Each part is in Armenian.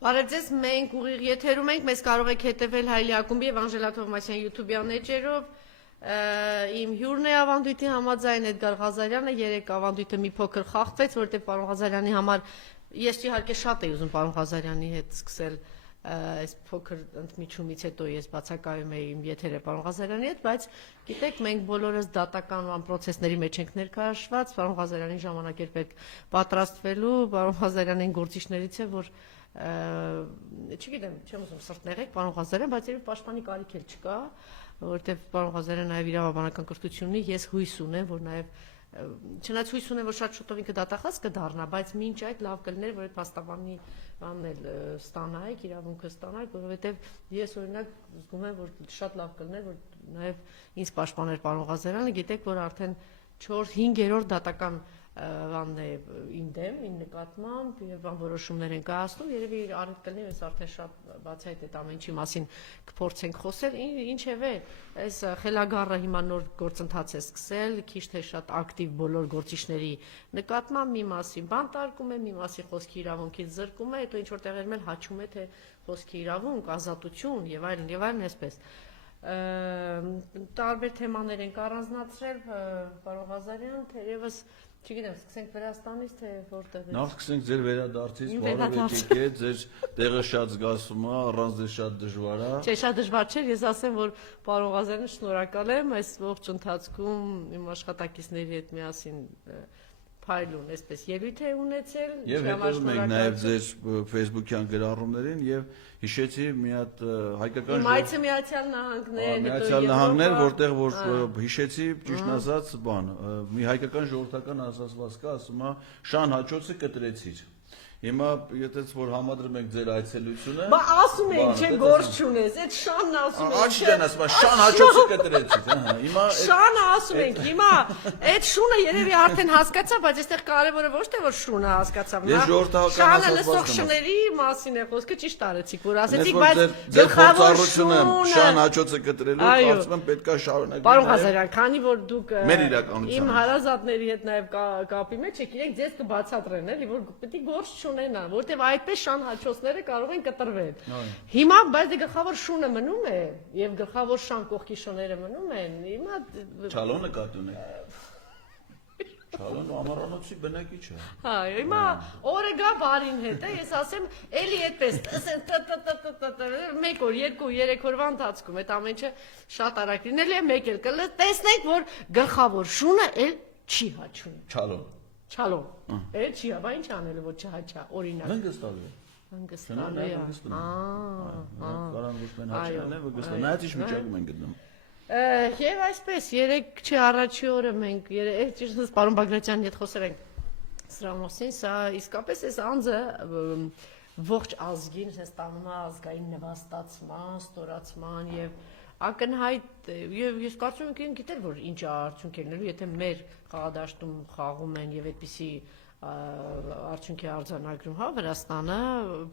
Բարև ձեզ, մենք ուղիղ եթերում ենք, մեզ կարող եք հետևել Հայլի ակումբի եւ Անժելա Թովմասյան YouTube-յան էջերով։ Իմ հյուրն է ավանդույթի համաձայն Էդգար Ղազարյանը, երեք ավանդույթը մի փոքր խախտվեց, որովհետեւ պարոն Ղազարյանի համար ես իհարկե շատ էի ուզում պարոն Ղազարյանի հետ սկսել այս փոքր ընդմիջումից հետո ես բացակայում էի իմ եթերը պարոն Ղազարյանի հետ, բայց գիտեք, մենք բոլորս դատական պրոցեսների մեջ ենք ներկայացված, պարոն Ղազարյանի ժամանակ էր պետք պատրաստվելու, պարոն Ղազարյանին գործիչներից է, որ չգիտեմ, չեմ ուզում սրտներեք պարոն Ղազարյան, բայց երբ պաշտպանի կարիք էլ չկա, որովհետև պարոն Ղազարյանը նաև իրավաբանական կրթություն ունի, ես հույս ունեմ, որ նաև չնայած հույս ունեմ, որ շատ շուտով ինքը դատախազ կդառնա, բայց մինչ այդ լավ կլիներ, որ այդ փաստաբանի բանն էլ ստանայիք, իրավունքը ստանայիք, որովհետև ես օրինակ զգում եմ, որ շատ լավ կլիներ, որ նաև ինձ պաշտպաներ պարոն Ղազարյանը, գիտեք, որ արդեն 4-5-րդ դատական բանն է իմ դեմ, իմ նկատմամբ, եւ բան որոշումներ են կայացնում, երևի արդ կլինի, ես արդեն շատ բացահայտ այդ ամեն ինչի մասին կփորձենք խոսել, ինչևէ, այս խելագարը հիմա նոր գործընթաց է սկսել, քիչ թե շատ ակտիվ բոլոր գործիչների նկատմամբ, մի մասի բանտարկում է, մի մասի խոսքի իրավունքից զրկում է, հետո ինչ որ տեղերում էլ հաչում է, թե խոսքի իրավունք, ազատություն եւ այլն այսպես։ Տարբեր թեմաներ ենք առանձնացրել, պարոն Ղազարյան, թերևս չգիտեմ, սկսենք Վրաստանից, թե որտեղից։ Նախ սկսենք ձեր վերադարձից, բարով եկեք է, ձեր տեղը շատ զգացվում է, առանց ձեզ շատ դժվար է։ Չէ, շատ դժվար չէ, ես ասեմ, որ պարոն Ղազարյանը շնորհակալ եմ այս ողջ ընթացքում իմ աշխատակիցների հետ միասին փայլուն, այսպես ելույթ է ունեցել։ Եվ հետևում ենք նաև ձեր Facebook-յան գրառումներին եւ հիշեցի մի հատ հայկական Մայցը Միացյալ Նահանգներ, Միացյալ Նահանգներ, որտեղ որ հիշեցի, ճիշտ ասած, բան, մի հայկական ժողովրդական ասացված կա, ասում է շան հաճոցը կտրեցիր։ Հիմա եթե որ համադրում ենք ձեր այցելությունը, բա ասում են, չէ, գործ չունես, այդ շանն ասում են։ Աշտեն ասում է, շան հաճոցը կտրեցիր, ահա։ Հիմա շանը ասում ենք, հիմա այդ շունը երևի արդեն հասկացա, բայց այստեղ կարևորը ոչ թե որ շունը հասկացավ, Ես ժողովրդական շանը ասացվածն լսող շների մասին է խոսքը, ճիշտ արեցիք, որ ասեցիք, բայց ձեր փորձառությունը շան հաճոցը կտրելու, կարծում եմ պետքա շարունակել։ Պարոն Ղազարյան, քանի որ դուք մեր իրականությունը իմ հարազատների հետ նաև կապի մեջ եք, իրենք ձեզ կբացատրեն, էլի, որ պետք է գործ չունենա, որտեվ այդպես շան հաճոցները կարող են կտրվել։ Հիմա բայց դե գլխավոր շունը մնում է եւ գլխավոր շան կողքի շոները մնում են։ Հիմա Չալոնը կատուն է։ Չալոնը ամառանոցի բնակիչ է։ Հա, հիմա օրը գա բարին հետ է, ես ասեմ, էլի այդպես, մեկ օր, երկու, երեք օրվա ընթացքում այդ ամեն ինչը շատ արագ լինել է, մեկ էլ տեսնենք, որ գլխավոր շունը էլ չի հաչում։ Չալոն։ Չալոն։ Էլ չի, բա ինչ անելու որ չհաչա, օրինակ։ Վնգստալու է։ Հանգստալու է։ Կարան ոչ մեն հաչելն է, վնգստալու։ Նայած ինչ միջակում են գտնում։ Եվ այսպես, երեք չի առաջի օրը մենք, ճիշտ պարոն Բագրատյանի հետ խոսել ենք սրա մասին, սա իսկապես այս անձը ողջ ազգին ստանում է ազգային նվաստացման, ստորացման եւ ակնհայտ եւ ես կարծում եմ գիտեր որ ինչ արդյունք է լինելու, եթե մեր խաղադաշտում խաղում են եւ այդպիսի արդյունքի արձանագրում, հա, Վրաստանը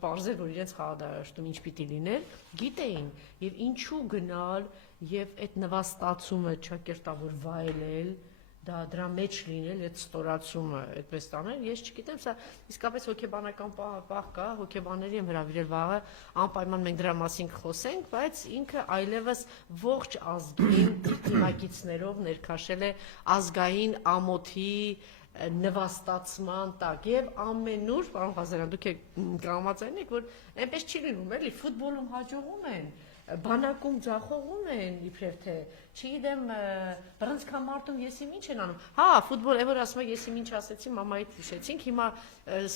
բարձր որ իրենց խաղադաշտում ինչ պիտի լիներ, գիտեին եւ ինչու գնալ եւ այդ նվաստացումը չակերտավոր վայելել, դրա մեջ լինել այդ ստորացումը, այդպես տանել, ես չգիտեմ, սա իսկապես հոգեբանական պահ կա, հոգեբանների եմ հրավիրել վաղը, անպայման մենք դրա մասին կխոսենք, բայց ինքը այլևս ողջ ազգին դիմակիցներով ներքաշել է ազգային ամոթի նվաստացման տակ եւ ամենուր, պարոն Ղազարյան, դուք կհամաձայնեք, որ այնպես չի լինում, էլի, ֆուտբոլում հաջողում են, բանակում ձախողում են, իբրև թե, չգիտեմ, բռնցքամարտում եսիմ ինչ են անում, հա, ֆուտբոլ, որ ասում եք եսիմ ինչ ասեցի, մամայից հիշեցինք, հիմա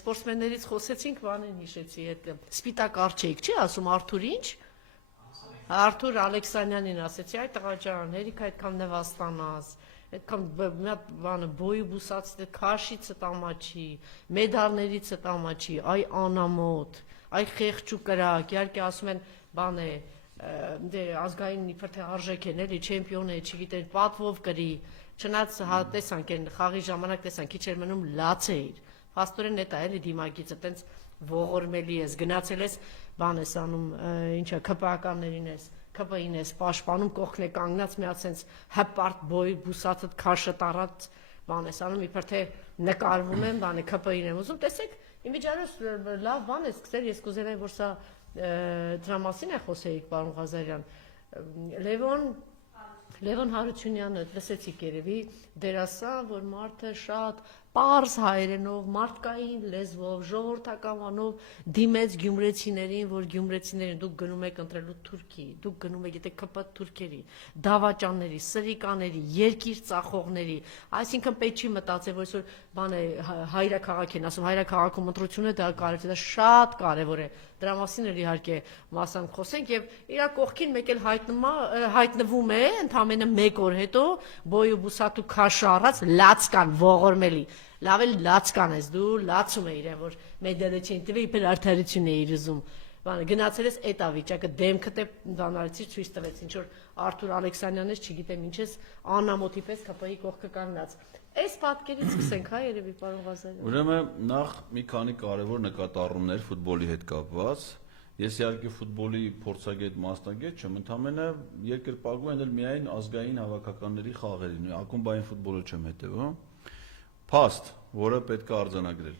սպորտսմեններից խոսեցինք, բանեն հիշեցի, այդ սպիտակ արջեիք, չի ասում Արթուր ինչ, Արթուր Ալեքսանյանին ասեցի, այ տղա ջան, հերիք այդքան նվաստանաս, այդքան մի հատ բանը բոյի բուսացի, քաշիցը տամաչի, մեդալներից տամաչի, այ անամոթ, այ խեղճ ու կրակ, իհարկե ասում են, բան է, դե ազգային իբր թե արժեք են, էլի չեմպիոն է, չգիտեն, պատվով կրի, չնայած տեսանք են խաղի ժամանակ տեսանք, քիչ էր մնում լացեիր, փաստորեն էտա էլի դիմագիծը, տենց ողորմելի ես, գնացել ես, բան ես անում, ինչա, ԿՊԱ-ականներին ես, ԿՊ-ին ես պաշտպանում, կողքն է կանգնած մի հատ սենց հպարտ բոյ բուսածդ քաշը տարած բան ես անում, իբր թե նկարվում եմ, բանը ԿՊԻ-ն եմ ուզում, տեսեք, իմիջիայլոց լավ բան է սկսել, ես կուզենայի, որ սա դրա մասին է խոսեիք, պարոն Ղազարյան, Լևոն Հարությունյանը լսեցիք երևի դերասան, որ մարդը շատ պարզ հայերենով, մարդկային լեզվով, ժողովրդականանով դիմեց գյումրեցիներին, որ գյումրեցիներին դուք գնում եք ընտրելու Թուրքի, դուք գնում եք եթե ԿՊ թուրքերի, դավաճանների, սրիկաների, երկիր ծախողների, այսինքն պետք չի մտածել, որ այսօր բան է հայրաքաղաք են ասում, հայրաքաղաքում ընտրությունը դա կարևոր է, դա շատ կարևոր է։ Դրա մասին էլ իհարկե մասամբ խոսենք եւ իր կողքին մեկ էլ հայտնվում է ընդամենը 1 օր հետո բոյ ու բուսատու քաշը առած լացկան ողորմելի լավ էլ լացկան ես դու լացում է իրեն որ մեդալը չեն տվի իբր արդարություն է իր ուզում բանը գնացել ես էտա վիճակը դեմքդ է բանալիցի ցույց տվեց ինչ որ Արթուր Ալեքսանյանն ես չգիտեմ ինչ ես անամոթի պես ԿՊ-ի կողքը կանգնած այս պատկերից սկսենք հա երևի պարոն Ղազարյան Ուրեմն նախ մի քանի կարևոր նկատառումներ ֆուտբոլի հետ կապված Ես իհարկե ֆուտբոլի փորձագետ մասնագետ չեմ, ընդհանրապես երկրպագու են էլ միայն ազգային հավաքականների խաղերին, ակումբային ֆուտբոլը չեմ հետևում։ Փաստ, որը պետք է արձանագրել։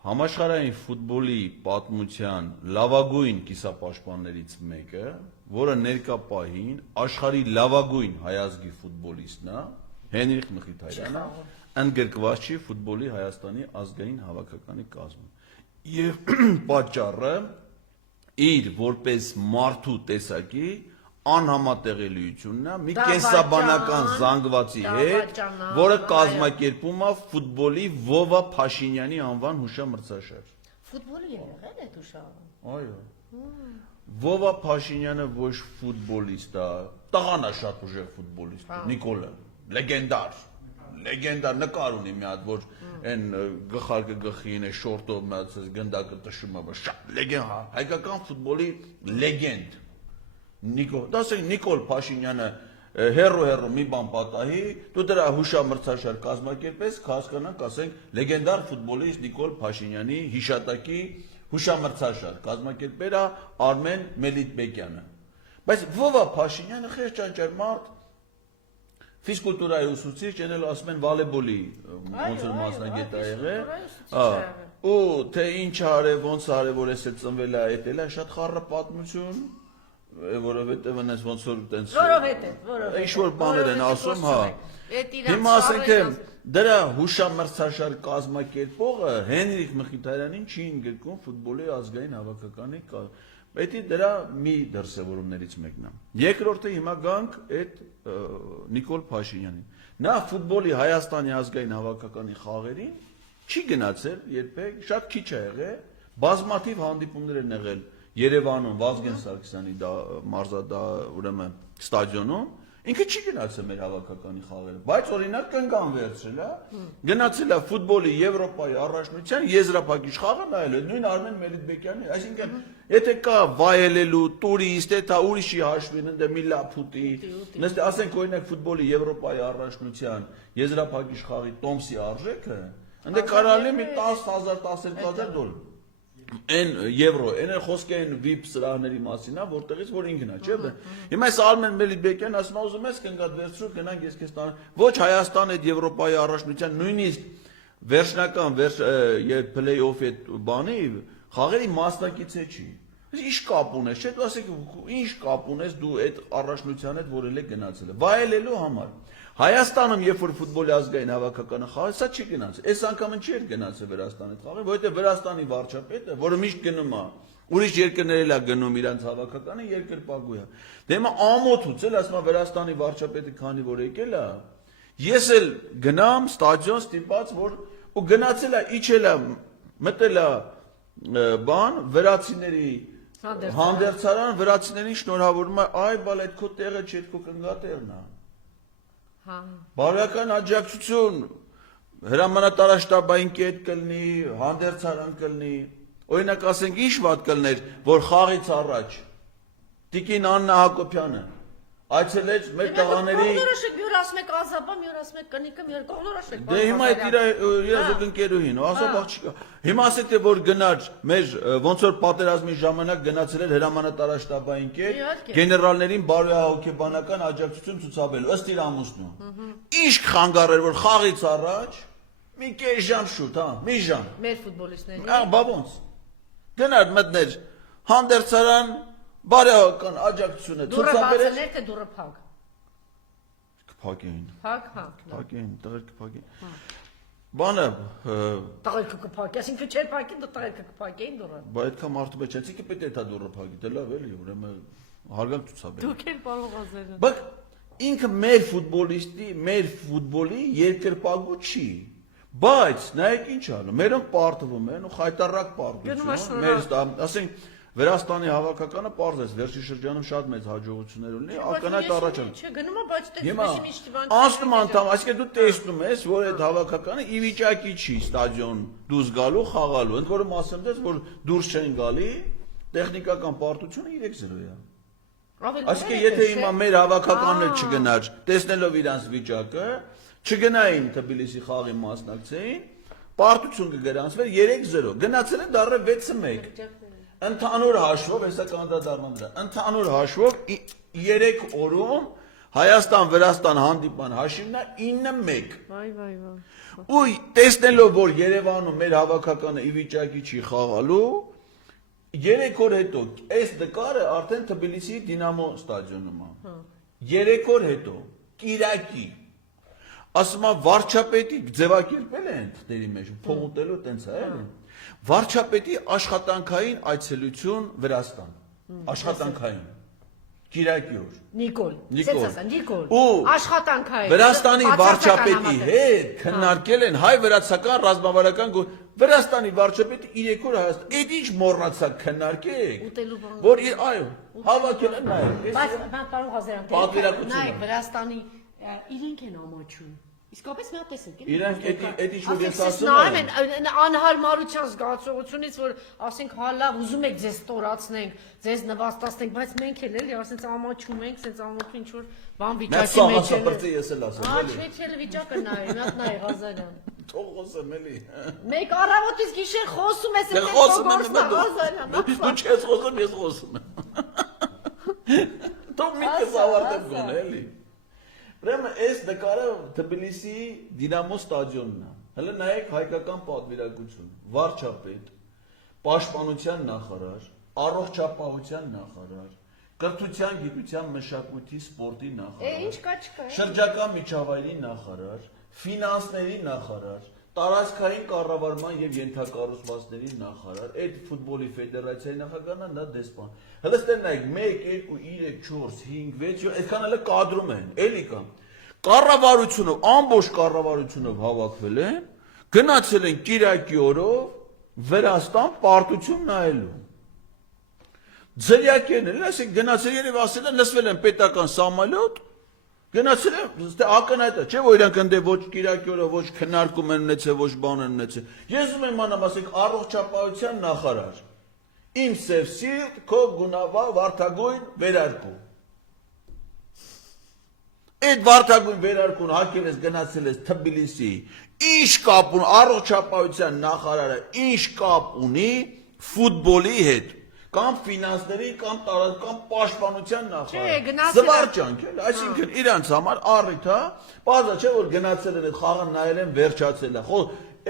Համաշխարհային ֆուտբոլի պատմության լավագույն կիսապաշտպաններից մեկը, որը ներկա պահին աշխարհի լավագույն հայազգի ֆուտբոլիստն է, Հենրիխ Մխիթարյանը, ընդգրկված չի ֆուտբոլի Հայաստանի ազգային հավաքականի կազմում։ Եվ պատճառը իր որպես մարդու տեսակի անհամատեղելիությունն է մի կենսաբանական զանգվածի հետ, որը կազմակերպում է ֆուտբոլի Վովա Փաշինյանի անվան հուշամրցաշար։ Ֆուտբոլի եղել է հուշահամը։ Այո։ Վովա Փաշինյանը ոչ ֆուտբոլիստ է, տղան է շատ ուժեղ ֆուտբոլիստ, Նիկոլը, լեգենդար նկար ունի մի հատ, որ այն գլխարկը գլխին է շորտով մացած գնդակը տշում է, շատ լեգենդ, հայկական ֆուտբոլի լեգենդ։ Դասենք Նիկոլ Փաշինյանը հերո մի բան պատահի, դու դրա հուշամրցաշար կազմակերպես, կհասկանանք, ասենք լեգենդար ֆուտբոլիստ Նիկոլ Փաշինյանի հիշատակի հուշամրցաշար կազմակերպել է Արմեն Մելիքբեկյանը։ Բայց Վովա Փաշինյանը խեղճանճար մարդ Ֆիզկուլտուրայի ուսուցիչ, ենել ասում են վոլեյբոլի ոնց որ մասնագետ է եղել։ Ու թե ինչ արել, ոնց արել, որ էս ծնվել է, էտել է շատ խառը պատմություն, որովհետև այնպես ոնց որ տենց Որովհետև ինչ որ բաներ են ասում, հա։ Հիմա ասենք թե դրա հուշամրցաշար կազմակերպողը Հենրիխ Մխիթարյանին չի ընդգրկում ֆուտբոլի ազգային հավաքականի Պետք դրա մի դրսևորումներից մեկն է։ Երկրորդը հիմա գանք այդ Նիկոլ Փաշինյանին։ Նա ֆուտբոլի Հայաստանի ազգային հավաքականի խաղերին չի գնացել երբեք, շատ քիչ է եղել, բազմաթիվ հանդիպումներ են եղել Երևանում, Վազգեն Սարգսյանի մարզադա ուրեմն ստադիոնում, ինքը չի գնացել մեր հավաքականի խաղերը, բայց օրինակ կնկան վերցրել է, գնացել է ֆուտբոլի Եվրոպայի առաջնության եզրափակիչ խաղը նայել, նույն Արմեն Մելիքբեկյանի, այսինքն եթե կա վայելելու տուրիստ, դա ուրիշի հաշվին, ընդ մի լափուտի, նստի, ասենք օրինակ ֆուտբոլի Եվրոպայի առաջնության եզրափակիչ խաղի տոմսի արժեքը, ընդ կարալի մի 10,000-12,000 դոլար։ Այն եվրո, այն խոսքը այն VIP սրահների մասին է, որտեղից որ ինքն է, չէ՞։ Հիմա այս Արմեն Մելիքբեկյանն ասում է, ուզում ես կնկատ վերցրու, գնանք ես քեզ տանեմ։ Ոչ Հայաստան այդ Եվրոպայի առաջնության նույնիսկ վերջնական play-off-ի բանի խաղերի մասնակից է չի։ Ինչ կապ ունես, չէ՞, դու ասեք, ինչ կապ ունես դու այդ առաջնության հետ, որ էլ է գնացել է։ Վայելելու համար։ Հայաստանում երբ որ ֆուտբոլի ազգային հավաքականը խաղը, սա չի գնացել։ Այս անգամը չի գնացել Վրաստանի խաղը, որովհետև Վրաստանի վարչապետը, որը միշտ գնում է, ուրիշ երկրներ էլ գնում իրանց հավաքականը, երկրպագու է։ Դե հիմա ամոթուց էլ ասում է Վրաստանի վարչապետը քանի որ եկել է, ես էլ գնամ ստադիոն ստիպած, որ ու գնացել է, իջել է, մտել է բան վրացիների հանդերձարան, վրացիներին շնորհավորում է, այ բալ այդ քո տեղը չէ, քո կնգատերն է։ Բարոյական աջակցություն, հրամանատարաշտաբային կետ կլնի, հանդերձարան կլնի, օրինակ ասենք ինչ վատ կլներ, որ խաղից առաջ Տիկին Աննա Հակոբյանը այցելեց մեր տղաների ասում եք ազաբա, մի օր ասում եք կնիկը, մի օր կողնորոշ եք։ Դե հիմա այդ իր ընկերուհին, ասաբաղ չկա։ Հիմա ասեք որ գնաց մեր ոնց որ պատերազմի ժամանակ գնացել էր հրամանատարաշտաբային կետ գեներալներին բարոյահոգեբանական աջակցություն ցուցաբերելու ըստ իր ամուսնու։ Ինչ խանգարեր որ խաղից առաջ մի կես ժամ շուտ, հա, մի ժամ։ Մեր ֆուտբոլիստների։ Բա ոնց։ Գնար մտներ հանդերձարան բարոյական աջակցությունը ցուցաբերել։ Դուրը բացել թե դուրը փակ։ Կփակեին։ Փակ, հա։ Փակեին, տղեր կփակեին։ Բանը Տղերքը կփակի, այսինքն չէր փակի, դու տղերքը կփակեին դուրը։ Բա այդքան մարդու մեջ չեցի պետք է դա դուրը փակի, դե լավ էլի, ուրեմն հարգանք ցուցաբեր։ Դուք էլ կարող ազերն։ Բայց ինքը մեր ֆուտբոլիստի, մեր ֆուտբոլի երկրպագու չի։ Բայց նայեք ինչ անում, մերոնք պարտվում են ու խայտարակ պարտություն։ Մեր ասենք Վրաստանի հավաքականը պարզեց վերջի շրջանում շատ մեծ հաջողություններ ունի, ակնհայտ առաջան։ Չէ, գնում է, բայց դες միշտ բան։ Ասում անդամ, այսինքն դու տեսնում ես, որ այդ հավաքականը ի վիճակի չի ստադիոն դուրս գալու, խաղալու։ Ընդ որում ասեմ դες, որ դուրս չեն գալի, տեխնիկական պարտությունը 3-0 է։ Այսինքն եթե հիմա մեր հավաքականն էլ չգնար, տեսնելով իրանց վիճակը, չգնային Թբիլիսի խաղի մասնակցեին, պարտություն կգրանցվեր 3-0։ Գնացել են դառը 6-1։ Ընդհանուր հաշվով, հեսա կանդրադառնամ դրա, ընդհանուր հաշվով 3 օրում Հայաստան-Վրաստան հանդիպման հաշիվն է 9-1։ Վայ։ Ու տեսնելով, որ Երևանում մեր հավաքականը ի վիճակի չի խաղալու, 3 օր հետո այս նկարը արդեն Թբիլիսի Դինամո ստադիոնում է։ 3 օր հետո, Կիրակի, ասում եմ վարչապետի ձևակերպել են թղթերի մեջ, փողոտելու տենց է, էլի։ Վարչապետի աշխատանքային այցելություն Վրաստան, աշխատանքային, Կիրակի օր։ Նիկոլ։ Աշխատանքային։ Վրաստանի վարչապետի հետ քննարկել են հայ-վրացական ռազմավարական Վրաստանի վարչապետը 3 օր Հայաստան։ Այդ ինչ մոռացակ քննարկեք։ Որ այո, հավաքել են նայեք։ Բայց պարոն Ղազարյան, նայեք Վրաստանի իրենք են ամաչում։ Իսկապես մի հատ տեսեք, էլի։ Իրանք էդի ինչ-որ ես ասում եմ, անհարմարության զգացողությունից, որ ասենք հա լավ, ուզում եք ձեզ ստորացնենք, ձեզ նվաստացնենք, բայց մենք էլ էլի, ասենց ամաչում ենք, ասենց ամոթ ինչ որ բան վիճակի մեջ է։ Բայց ես էլ ասեմ, էլի։ Չէ, չէ, վիճակը նայ, մի հատ նայ Ղազարյան։ Թող խոսեմ էլի։ Մեկ առավոտից գիշեր խոսում ես, այդպես Ղազարյան։ Դու չես խոսում, ես խոսում եմ։ Թող մի քիչ ավարտեմ գոնե էլի։ Ուրեմն այս նկարը Թբիլիսի Դինամո ստադիոնն է։ Հələ նայեք հայկական պատվիրակություն, վարչապետ, պաշտպանության նախարար, առողջապահության նախարար, կրթության, գիտության, մշակույթի, սպորտի նախարար, ինչ կա չկա։ շրջակա միջավայրի նախարար, ֆինանսների նախարար, տարածքային կառավարման եւ ենթակառուցվածքների նախարար, այդ ֆուտբոլի ֆեդերացիայի նախագահն դա դեսպան։ Հələ ստեն նայեք 1 2 3 4 5 6 այդքան էլ կադրում են, էլի կա։ Կառավարությունով, ամբողջ կառավարությունով հավաքվել են, գնացել են Կիրակի օրով Վրաստան պարտություն նայելու։ Ձրյակերն էլ, ասենք գնացել երբ ասել են լսվել են պետական սամալյոտ, գնացել են, ակնհայտ է, չէ՞ որ իրանք ընդ ոչ Կիրակի օրը ոչ քննարկում են ունեցել, ոչ բան են ունեցել։ Ես ուզում եմ անամ, ասենք առողջապահության նախարար։ Իմ սև սիրտ, քո գունավա վարդագույն վերարկու։ Այդ վարդագույն վերարկուն հակել ես գնացել ես Թբիլիսի, ինչ կապ ունի առողջապահության նախարարը, ինչ կապ ունի ֆուտբոլի հետ, կամ ֆինանսների, կամ տարածքական պաշտպանության նախարարը։ Զվարճանք էլ, այսինքն իրանց համար առիթ է, բազա չէ որ գնացել են այդ խաղը նայել են վերջացել է։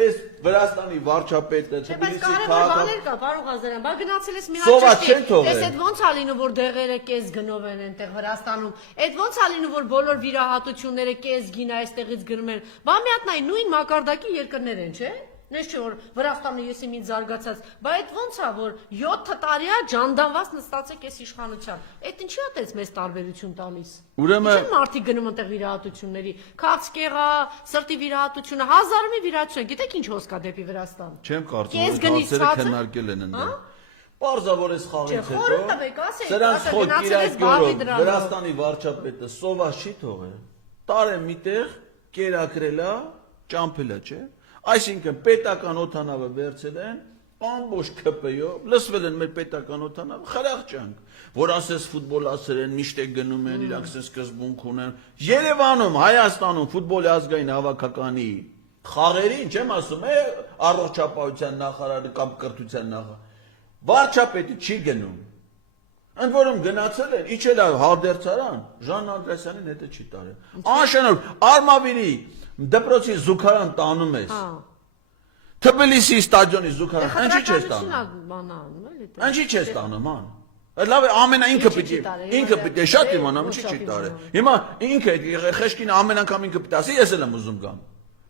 Այս Վրաստանի վարչապետը Թբիլիսի քաղաք կա, պարոն Ղազարյան, բա գնացել ես մի հատ ճիշտ։ Էս այդ ոնց ա լինում որ դեղերը կես գնով են այնտեղ Վրաստանում։ Այդ ոնց ա լինում որ բոլոր վիրահատությունները կես գին այստեղից գնում են։ Բա մի հատ նայ նույն մակարդակի երկրներ են, չէ՞։ Նես չէ որ Վրաստանը եսի մի զարգացած, բա այդ ոնց ա որ 7 տարի է ջանդանված նստածեք այս իշխանության։ Այդ ինչի՞ է դες մեծ տարբերություն տալիս։ Ուրեմն մարդիկ գնում այնտեղ վիրահատությունների, քաղցկեղա, սրտի վիրահատությունը, հազարամի վիրահատություն, գիտեք ինչ հոսք է դեպի Վրաստան։ Չեմ կարծում որ հարցերը քննարկել են այնտեղ։ Պարզավոր էս խաղից հետո սրանց խոք Կիրակի Վրաստանի վարչապետը սոված չի թողել։ Տարե միտեղ կերակրելա, ճամփելա, չէ՞։ Այսինքն պետական օդանավը վերցել են, ամբողջ ԿՊ-ով լսվել են մեր պետական օդանավ խրախճանք, որ ասես ֆուտբոլասեր են, միշտ է գնում են, իրանք ասես սկզբունք ունեն։ Երևանում, Հայաստանում ֆուտբոլի ազգային հավաքականի խաղերին, չեմ ասում, առողջապահության նախարարը կամ կրթության նախարարը, վարչապետը չի գնում։ Ընդ որում գնացել են, իջել է հանդերձարան, Ժան Անդրեասյանին հետը չի տարել։ Անշանով Արմավիրի դպրոցի զուգարան տանում ես։ Թբիլիսի ստադիոնի զուգարան, ինչի՞ չես տանում։ Ինչի՞ չես տանում, ման։ Լավ է, ամենա ինքը պիտի շատ իմանամ, ինչի՞ չի տարել։ Հիմա ինքը խեշկին ամեն անգամ ինքը պիտի ասի, ես էլ եմ ուզում գամ։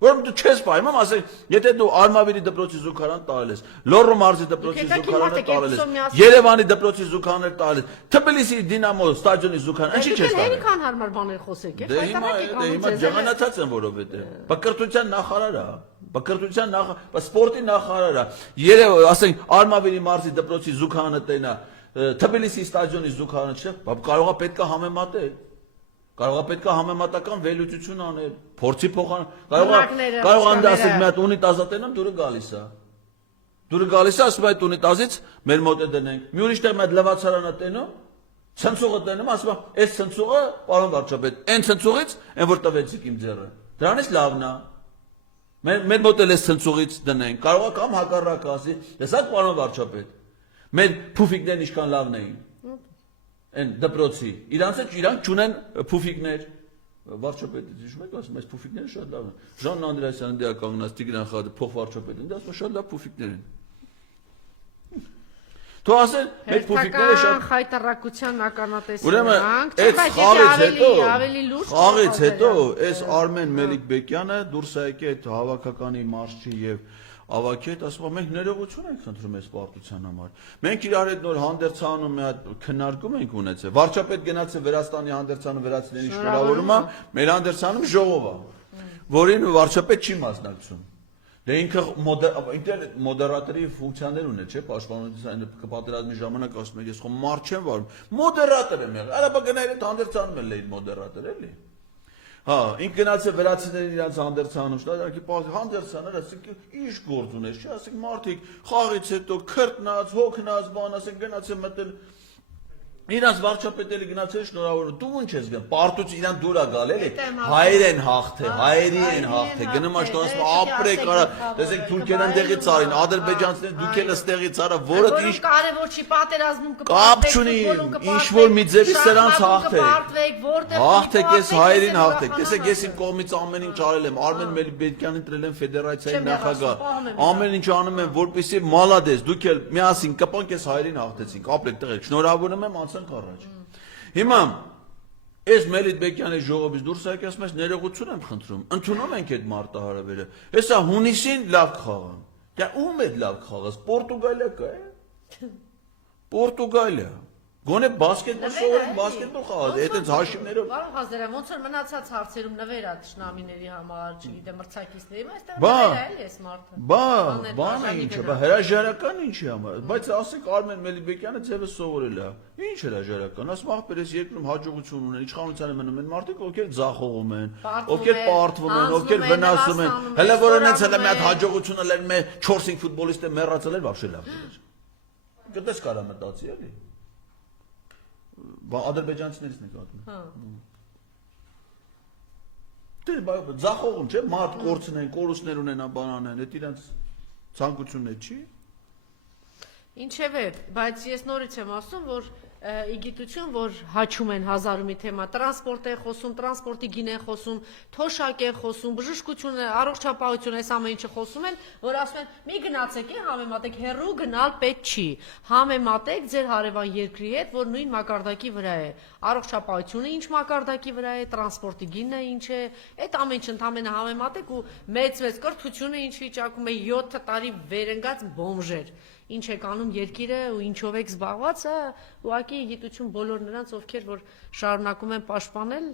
Որում դու չես պայմամ, ասեք, եթե դու Արմավիրի դպրոցի զուգարան տալել ես, Լոռու մարզի դպրոցի զուգարանը տալել ես, Երևանի դպրոցի զուգարաններ տալել ես, Թբիլիսի Դինամո ստադիոնի զուգարան, ինչի՞ չես տարել։ Հերիքան հարմար բաներ խոսեք, Դե հիմա ջղանացած են որովհետեւ։ Բկրտության նախարարը, բկրտության նախարարը, սպորտի նախարարը, ասենք Արմավիրի մարզի դպրոցի զուգարանը տենա, Թբիլիսի ստադիոնի զուգարանը չէ, կարողա պետքա համեմատել։ Կարողա պետքա համեմատական վերլուծություն անել, փորձի փոխան, կարող ասեք մի հատ ունիտազա տենամ, դուրը գալիս է։ Դուրը գալիս է, ասում այդ ունիտազից մեր մոտ է դնենք։ Մի ուրիշ տեղ մի հատ լվացարանը տենում, ցնցուղը տենում, ասում այս ցնցուղը, պարոն վարչապետ, այն ցնցուղից, այն որ տվեցիք իմ ձեռը։ Դրանից լավն է։ Մեր մոտ էլ այս ցնցուղից դնենք։ Կարողա կամ հակառակը ասի, տեսա՞ք պարոն վարչապետ։ Մեր փուֆիկներն ինչքան լավն էին։ Են դպրոցի, իրանք չունեն փուֆիկներ, վարչապետը դիշում եք ասում, այս փուֆիկները շատ լավ են, Ժան Անդրեասյանը դիա կանգնած Տիգրան Խադը փոխվարչապետն, դա ասում շատ լավ փուֆիկներ են։ Թող ասեն, մեր փուֆիկները շատ խայտարակության ականատես խաղից հետո, այս Արմեն Մելիքբեկյանը դուրս է եկել այդ հավաքականի մարշչի եւ ավակի հետ ասում, մենք ներողություն ենք խնդրում այս պարտության համար։ Մենք իրար հետ նոր հանդերձանում մի հատ քննարկում ենք ունեցել։ Վարչապետ գնացել Վրաստանի հանդերձանը վերացնելու շնորհավորումը, մեր հանդերձանում ժողով է, որին վարչապետ չի մասնակցում։ Դե ինքը մոդերատորի ֆունկցիաներ ունի, չէ՞, պաշտպանության պատերազմի ժամանակ ասում եք, ես խո մարդ չեմ վարում։ Մոդերատոր եմ եղել։ Արաբա գնայր այդ հանդերձանում էլ էին մոդերատոր, էլի։ Հա, ինք գնացել վերացնել իրանց հանդերձանում, շտարակի հանդերձաներ, ասենք ինչ գործ ունես, չէ, ասենք մարդիկ խաղից հետո քրտնած, հոգնած, բան, ասենք գնացել մտել իրանց վարչապետերը գնացել շնորհավորում, դու ինչ ես գնում, պարտուց իրան դուր է գալ, էլի, հայեր են հաղթե, հայերի են հաղթե, գնում աշտո ասում ապրեք, արա, տեսեք թուրքերն ընդեղից արին, ադրբեջանցիները դուք էլ ստեղից արա, որը ինչ կարևոր չի պատերազմում կապ չունի, ինչ որ մի ձևի սրանց հաղթեք ես հայերին հաղթեք, տեսեք ես իմ կողմից ամեն ինչ արել եմ, Արմեն Մելիքբեկյանին տրել եմ ֆեդերացիայի նախագահ, ամեն ինչ անում եմ, որպեսզի մալադես, դուք էլ միասին կպանք ես հայերին հաղթեցինք, ապրեք տղեկ, շնորհավորում եմ առաջ։ Հիմա այս Մելիքբեկյանի ժողովից դուրս եկել ասում ես ներողություն եմ խնդրում, ընդունում ենք այդ մարտահրավերը։ Հեսա հունիսին լավ կխաղան։ Դա ում է լավ կխաղաս, Պորտուգալիա կա է։ Պորտուգալիա։ Գոնե բասկետբոլ սովորեն, բասկետբոլ խաղաց, այդպես հաշիվներով։ Պարոն Ղազարյան, ոնց որ մնացած հարցերում նվերա ճշնամիների համար, չգիտեմ, մրցակիցների, այստեղ նվերա էլի էս մարդը։ Բանը ինչը, հրաժարական ինչի համար, բայց ասեք Արմեն Մելիքբեկյանը ձևը սովորել է։ Ինչ հրաժարական, ասում ախպեր ես երկրում հաջողություն ունեն, իշխանության մնում են մարդիկ, ովքեր ձախողում են, ովքեր պարտվում են, ովքեր վնասում են։ Հələ որ այնց հələ մի հատ հաջողություն ալել մե 4-5 ֆուտբոլիստ է մեռածել էր, вообще լավ էր։ Գտես կարա մտածի էլի։ Ադրբեջանցիներից նկատում։ Դե ձախողում չէ, մարդ կորցնեն, կորուստներ ունենա, բանան են, այդ իրանց ցանկությունն է չի։ Ինչևէ, բայց ես նորից եմ ասում, որ իգիտություն, որ հաչում են հազարումի թեմա, տրանսպորտ է խոսում, տրանսպորտի գին է խոսում, թոշակ է խոսում, բժշկություն է, առողջապահություն այս ամեն ինչը խոսում են, որ ասում են, մի գնացեք, համեմատեք, հեռու գնալ պետք չի, համեմատեք ձեր հարևան երկրի հետ, որ նույն մակարդակի վրա է, առողջապահությունը ինչ մակարդակի վրա է, տրանսպորտի գինը ինչ է, այդ ամեն ինչը ընդհանրապես համեմատեք ու մեծ կրթությունը ինչ վիճակում է 7 տարի վերընկած բոմժեր ինչ եք անում երկիրը ու ինչով եք զբաղված, ուղղակի գիտություն բոլոր նրանց, ովքեր որ շարունակում են պաշտպանել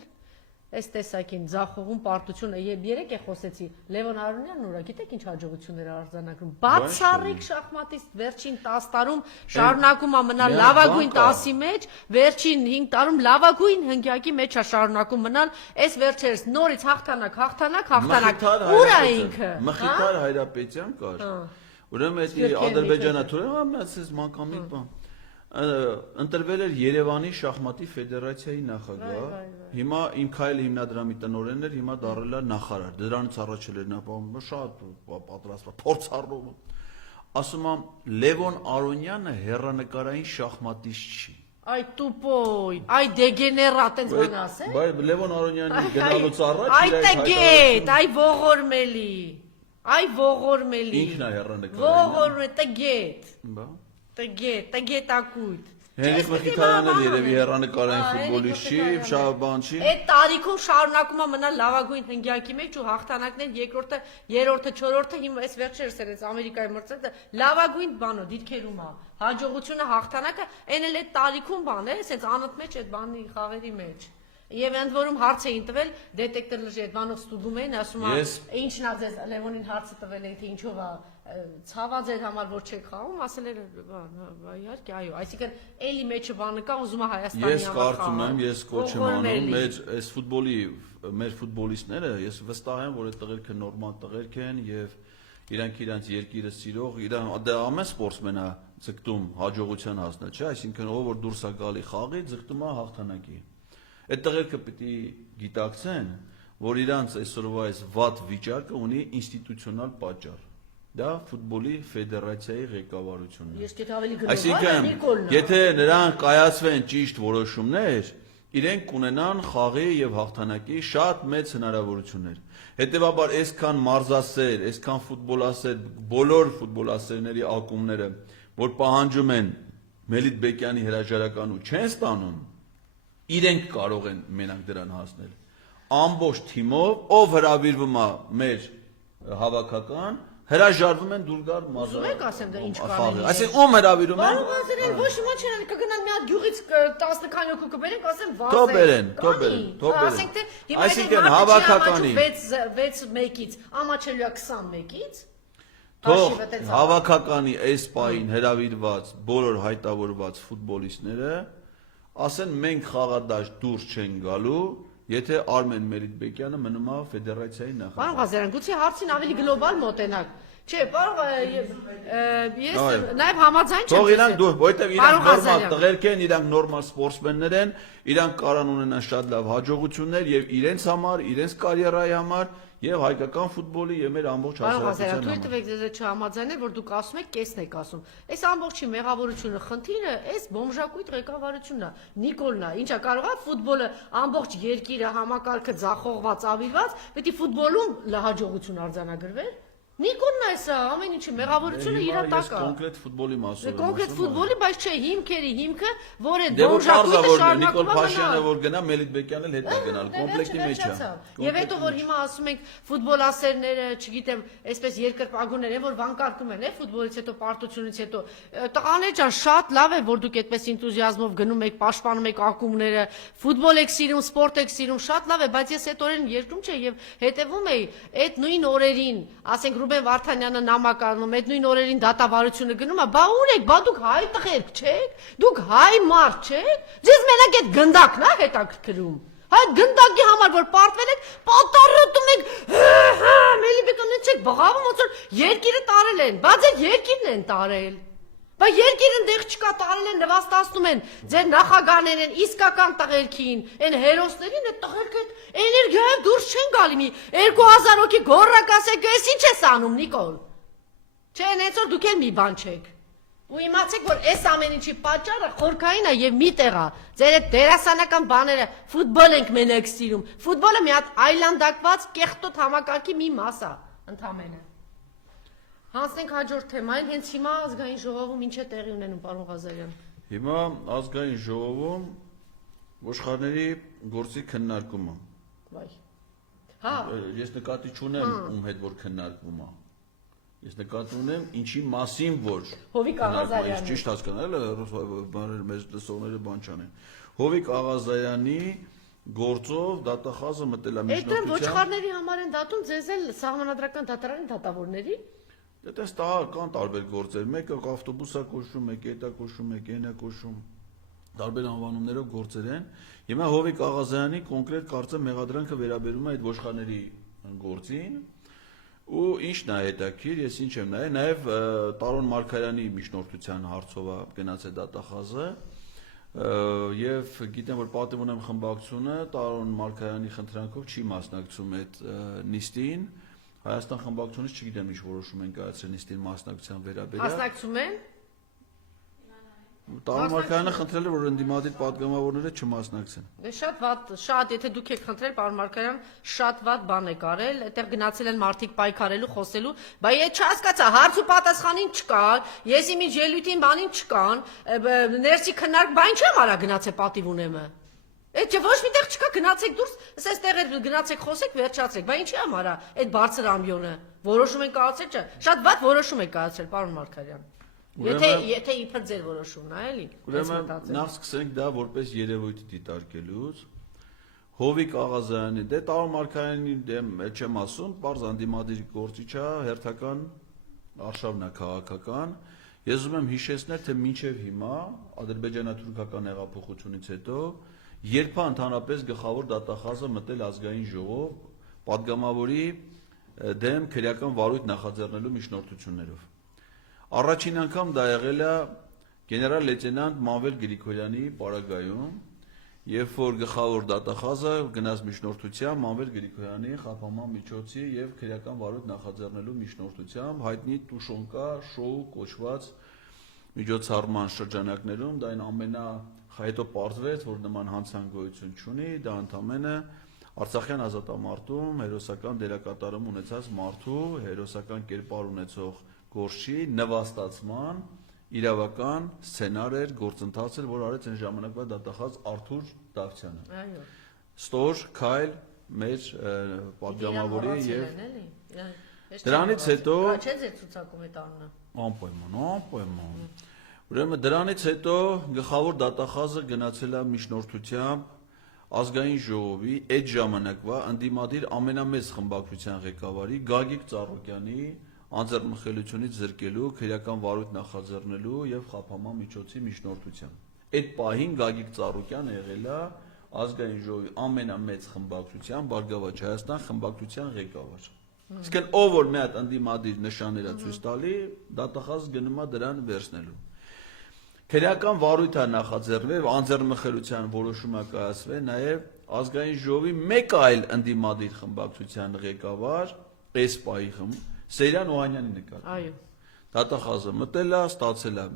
այս տեսակին ձախողում պարտությունը, երեք է խոսեցի, Լևոն Արոնյանն ուրա, գիտեք ինչ հաջողություններ արձանագրում, բացառիկ շախմատիստ վերջին 10 տարում շարունակում է մնալ լավագույն 10-ի մեջ, վերջին 5 տարում լավագույն հնգյակի մեջ է շարունակում մնալ, այս վերջերս նորից հաղթանակ, ուր է ինքը։ Մխիթար Հայրապետյան կար, Ուրեմն էդի Ադրբեջանը թուրը ամենից մանկամիտ բան։ Ընտրվել էր Երևանի շախմատի ֆեդերացիայի նախագահ։ Հիմա իմ քայլի հիմնադրամի տնօրենն էր, հիմա դառել է նախարար։ Դրանից առաջ էր նա շատ պատրաստված, փորձառու։ Ասում եմ Լևոն Արոնյանը հեռանկարային շախմատիստ չի։ Ay տուպոյ, ay դեգեներատ են բան ասել։ Բայց Լևոն Արոնյանի գնալուց առաջ Ay տգետ, ay ողորմելի։ Ay ողորմելի։ Ինքն է հեռանկարային։ Ողորմե տգետ։ Բա։ Տգետակույտ։ Հենրիկ Մխիթարյանն էլ երևի հեռանկարային ֆուտբոլիստ չի, շահբան չի։ Այդ տարիքում շարունակում է մնալ լավագույն հնգյակի մեջ ու հաղթանակներ երկրորդը, երրորդը, չորրորդը հիմա այս վերջերս էր Ամերիկայի մրցակցը լավագույն բանո դիրքերում է։ Հաջողությունը հաղթանակը այն էլ այդ տարիքում բան է, ասենց անըտ մեջ այդ բանի խաղերի մեջ։ Եվ ընդ որում հարց էին տվել դետեկտոր լժի այդ բանով ստուգում էին, ասում է ինչն է ձեզ Լևոնին հարցը տվել էին թե ինչով է ցավաձ էր համար որ չեք խաղում, ասել էր իհարկե այո, այսինքն էլի մեջը բանը կա ուզում է Հայաստանի Ես կարծում եմ, ես կոչ եմ անում մեր այս ֆուտբոլի մեր ֆուտբոլիստները, ես վստահ եմ, որ այդ տղերքը նորմալ տղերք են եւ իրանք երկիրը սիրող, դա ամեն սպորտսմենը ձգտում հաջողության հասնել, չէ, այսինքն ով որ դուրս է գալի խաղի, ձգտում է հաղթանակի։ Այդ տղերքը պիտի գիտակցեն, որ իրանց այսօրվա այս վատ վիճակը ունի ինստիտուցիոնալ պատճառ։ Դա ֆուտբոլի ֆեդերացիայի ղեկավարությունն է։ Ես եթե ավելի գրող Այսինքն, եթե նրանք կայացվեն ճիշտ որոշումներ, իրենք կունենան խաղի եւ հաղթանակի շատ մեծ հնարավորություններ։ Հետևաբար, այսքան մարզասեր, այսքան ֆուտբոլասեր, բոլոր ֆուտբոլասերների ակումբները, որ պահանջում են Մելիք Բեկյանի հրաժարական ու չեն ստանում, իրենք կարող են մենակ դրան հասնել։ Ամբողջ թիմով, ով հրավիրվում է մեր հավաքական, հրաժարվում են դուր գալ Ուզում եք ասեմ դա ինչ կանեն։ Այսինքն ում հրավիրում են։ Կարող ասել ոչ ոք չեն, կգնան մի հատ գյուղից 10 քանի հոգու կբերենք, ասեն վազեն։ Թող բերեն։ Ասենք թե հիմա Այսինքն հավաքականի 6-1-ից, ամաչելույա 21-ից։ Թող հավաքականի այս պահին հրավիրված բոլոր հայտավորված ֆուտբոլիստները ասեն մենք խաղադաշտ դուրս չեն գալու, եթե Արմեն Մելիքբեկյանը մնում է ֆեդերացիայի նախագահ։ Պարոն Ղազարյան, գուցե հարցին ավելի գլոբալ մոտենակ։ Չէ, պարոն, ես նաև համաձայն չեմ։ Թող իրանք դու, որտեղ իրանք նորմալ տղերք են, իրանք նորմալ սպորտսմեններ են, իրանք կարան ունենան շատ լավ հաջողություններ եւ իրենց համար, իրենց կարիերայի համար եւ հայկական ֆուտբոլի եւ մեր ամբողջ հասարակության համար։ Թույլ տվեք ձեզ չհամաձայնել, որ դուք ասում եք, կեսն եք ասում։ Այս ամբողջի մեղավորությունը, խնդիրը, այս բոմժակույտ ղեկավարությունն է, Նիկոլն է, ինչա կարող է ֆուտբոլը ամբողջ երկիրը համակարգը ձախողված, ավիված, պետք է ֆուտբոլում հաջողություն արձանագրվեր։ Նիկոլն է սա, ամեն ինչի մեղավորությունը իր տակ է։ Ես կոնկրետ ֆուտբոլի մասով եմ։ Կոնկրետ ֆուտբոլի, բայց չէ, հիմքերի հիմքը, որ այդ Դե բոմժակույտը շարունակում Նիկոլ է Փաշյանը որ գնա, Մելիք Բեկյանն էլ հետ է գնալ, կոմպլեկտի մեջ է։ Եվ հետո որ հիմա ասում ենք ֆուտբոլասերները, չգիտեմ, այսպես երկրպագուներ են, որ վանկարկում են, ֆուտբոլից հետո, պարտությունից հետո։ Տղաներ ջան, շատ լավ է, որ դուք այդպես энտուզիազմով գնում եք, պաշտպանում եք ակումբները, ֆուտբոլ եք սիրում, սպորտ եք սիրում, շատ լավ է, բայց ես այդ օրերին երկրում չէի եւ հետեւում էի այդ նույն օրերին, ասենք Ռուբեն Վարդանյանը նամականում, այդ նույն օրերին դատավարությունը գնում է, բա ուր եք, բա դուք հայ տղերք չեք, դուք հայ մարդ չեք, ձեզ մենակ այդ գնդակն է հետաքրքրում, այդ գնդակի համար որ պարտվել եք, պատառոտում եք, Մելիքբեկյանից չեք բղավում, ոնց որ երկիրը տարել են, բայց այդ երկիրն են տարել, բա երկիրը դեղ չկա, տարել են, նվաստացնում են, ձեր նախագահներն են, իսկական տղերքին, այն հերոսներին, այդ տղերքը էներգիայով դուրս չեն գալի մի 2000 հոգի գոռակ ասեք, ես ինչ ես անում, Նիկոլ։ Չէ, հենց որ դուք էլ մի բան չեք։ Ու իմացեք, որ այս ամեն ինչի պատճառը խորքային է եւ մի տեղ է։ Ձեր այդ դերասանական բաները ֆուտբոլ ենք մենակ սիրում։ Ֆուտբոլը մի հատ այլանդակված կեղտոտ համակարգի մի մաս է, ընդհանրապես։ Հանցնենք հաջորդ թեմային, հենց հիմա ազգային ժողովում ինչ է տեղի ունենում, պարոն Ղազարյան։ Հիմա ազգային ժողովում ոչխարների գործի քննարկումը։ Վայ։ Հա։ Ես նկատի չունեմ ում հետ որ քննարկվում է։ Ես նկատի ունեմ ինչի մասին որ Հովիկ Աղազարյանը։ Ճիշտ հասկանալ է, մեզ լսողները բան չանեն։ Հովիկ Աղազարյանի գործով դատախազը մտել է միջնորդության։ Այդ ոչխարների համար են դատում ձեզ էլ սահմանադրական դատարանի դատավորների։ Դες կան տարբեր գործեր, մեկը ավտոբուս է կոչում, մեկը էտա կոչում, մեկը այն է կոչում, տարբեր անվանումներով գործեր են։ Հիմա Հովիկ Աղազարյանի կոնկրետ կարծեմ մեղադրանքը վերաբերում է այդ ոչխարների գործին, Ու ինչն է հետաքրքիր, ես ինչ եմ նայել, նաև Տարոն Մարգարյանի միջնորդության հարցով է գնաց է դատախազը եւ գիտեմ որ պատիվ ունեմ խմբակցությունը Տարոն Մարգարյանի խնդրանքով չի մասնակցում այդ նիստին Հայաստան խմբակցությունից չգիտեմ ինչ որոշում են կայացրել նիստին մասնակցության վերաբերյալ Մասնակցում են Տարոն Մարգարյանը խնդրել է որ ընդդիմադիր պատգամավորները չմասնակցեն Դե շատ եթե դուք եք խնդրել պարոն Մարգարյան շատ վատ բան եք արել այդտեղ գնացել են մարդիկ պայքարելու խոսելու բայց ես չհասկացա հարց ու պատասխանին չկար ես իմ ելույթին բանին չկան ներսի քննարկ բան չեմ արա գնացել պատիվ ունեմը Այդ ոչ միտեղ չկա գնացեք դուրս ասես տեղեր գնացեք խոսեք վերջացրեք բայց ինչի համար այդ բարձր ամբիոնը որոշում են կայացել չէ շատ վատ որոշում եք կայացել պարոն Մարգարյան Եթե իբր ձեր որոշումն է, էլի։ Ուրեմն նախ սկսենք դա որպես երևույթ դիտարկելուց։ Հովիկ Աղազարյանի դե Տարոն Մարգարյանի դեմ չեմ ասում, բարձ անդիմադիր գործիչ է, հերթական արշավն է քաղաքական։ Ես ուզում եմ հիշեցնել, թե մինչև հիմա ադրբեջանա-թուրքական հեղափոխությունից հետո երբ է ընդհանրապես գլխավոր դատախազը մտել ազգային ժողով պատգամավորի դեմ քրեական վարույթ նախաձեռնելու միջնորդություններով։ Առաջին անգամ դա եղել է գեներալ լեյտենանտ Մանվել Գրիգորյանի պարագայում, երբ որ գլխավոր դատախազը գնաց միջնորդությամբ Մանվել Գրիգորյանի խափանման միջոցի եւ քրեական վարույթ նախաձեռնելու միջնորդությամբ հայտնի Տուշոնկա շոու կոչված միջոցառման շրջանակներում դա այն հետո պարզվեց, որ նման հանցան գոյություն չունի, դա ընդամենը Արցախյան ազատամարտում հերոսական դերակատարում ունեցած մարդու հերոսական կերպար ունեցող գործի նվաստացման իրավական սցենար էր, գործընթաց էր, որ արեց այն ժամանակվա դատախազ Արթուր Դավթյանը։ Այո։ Ստոր, քայլ մեր պատգամավորի եւ դրանից հետո Չէ՞ ձեր ցուցակում այդ անունը։ Անպայման։ Ուրեմն դրանից հետո գլխավոր դատախազը գնացել է միջնորդությամբ ազգային ժողովի այդ ժամանակվա ընդդիմադիր ամենամեծ խմբակցության ղեկավարի Գագիկ Ծառուկյանի անձեռնմխելությունից զրկելու, քրեական վարույթ նախաձեռնելու եւ խափանման միջոցի միջնորդությամբ։ Այդ պահին Գագիկ Ծառուկյանը եղել է ազգային ժողովի ամենամեծ խմբակցության Բարգավաճ Հայաստան խմբակցության ղեկավար։ Իսկ ով որ մի հատ ընդդիմադիր նշաններ է ցույց տալի, դատախազ գնում է դրան վերցնելու։ Քրեական վարույթ է նախաձեռնել, անձեռնմխելության որոշում է կայացվել նաեւ ազգային ժողովի մեկ այլ ընդդիմադիր խմբակցության ղեկավար, ԵՍՊԱ-ի Սեյրան Օհանյանի նկատմամբ։ Այո։ Դատախազը մտել է, ստացել է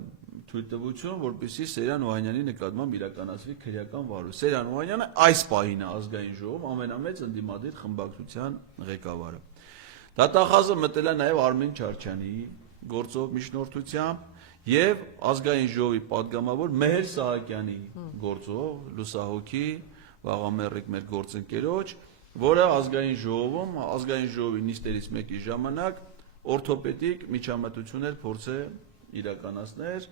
թույլտվություն, որպեսզի Սեյրան Օհանյանի նկատմամբ իրականացվի քրեական վարույթ։ Սեյրան Օհանյանը այս պահին է ազգային ժողովում ամենամեծ ընդդիմադիր խմբակցության ղեկավարը։ Դատախազը մտել է նաև Արմեն Չարչյանի գործով միջնորդությամբ եւ ազգային ժողովի պատգամավոր Մեհեր Սահակյանի գործով, լուսահոգի, վաղամերիկ մեր գործընկերոջ, որը ազգային ժողովի նիստերից մեկի ժամանակ օրթոպեդիկ միջամտություններ փորձե իրականացներ,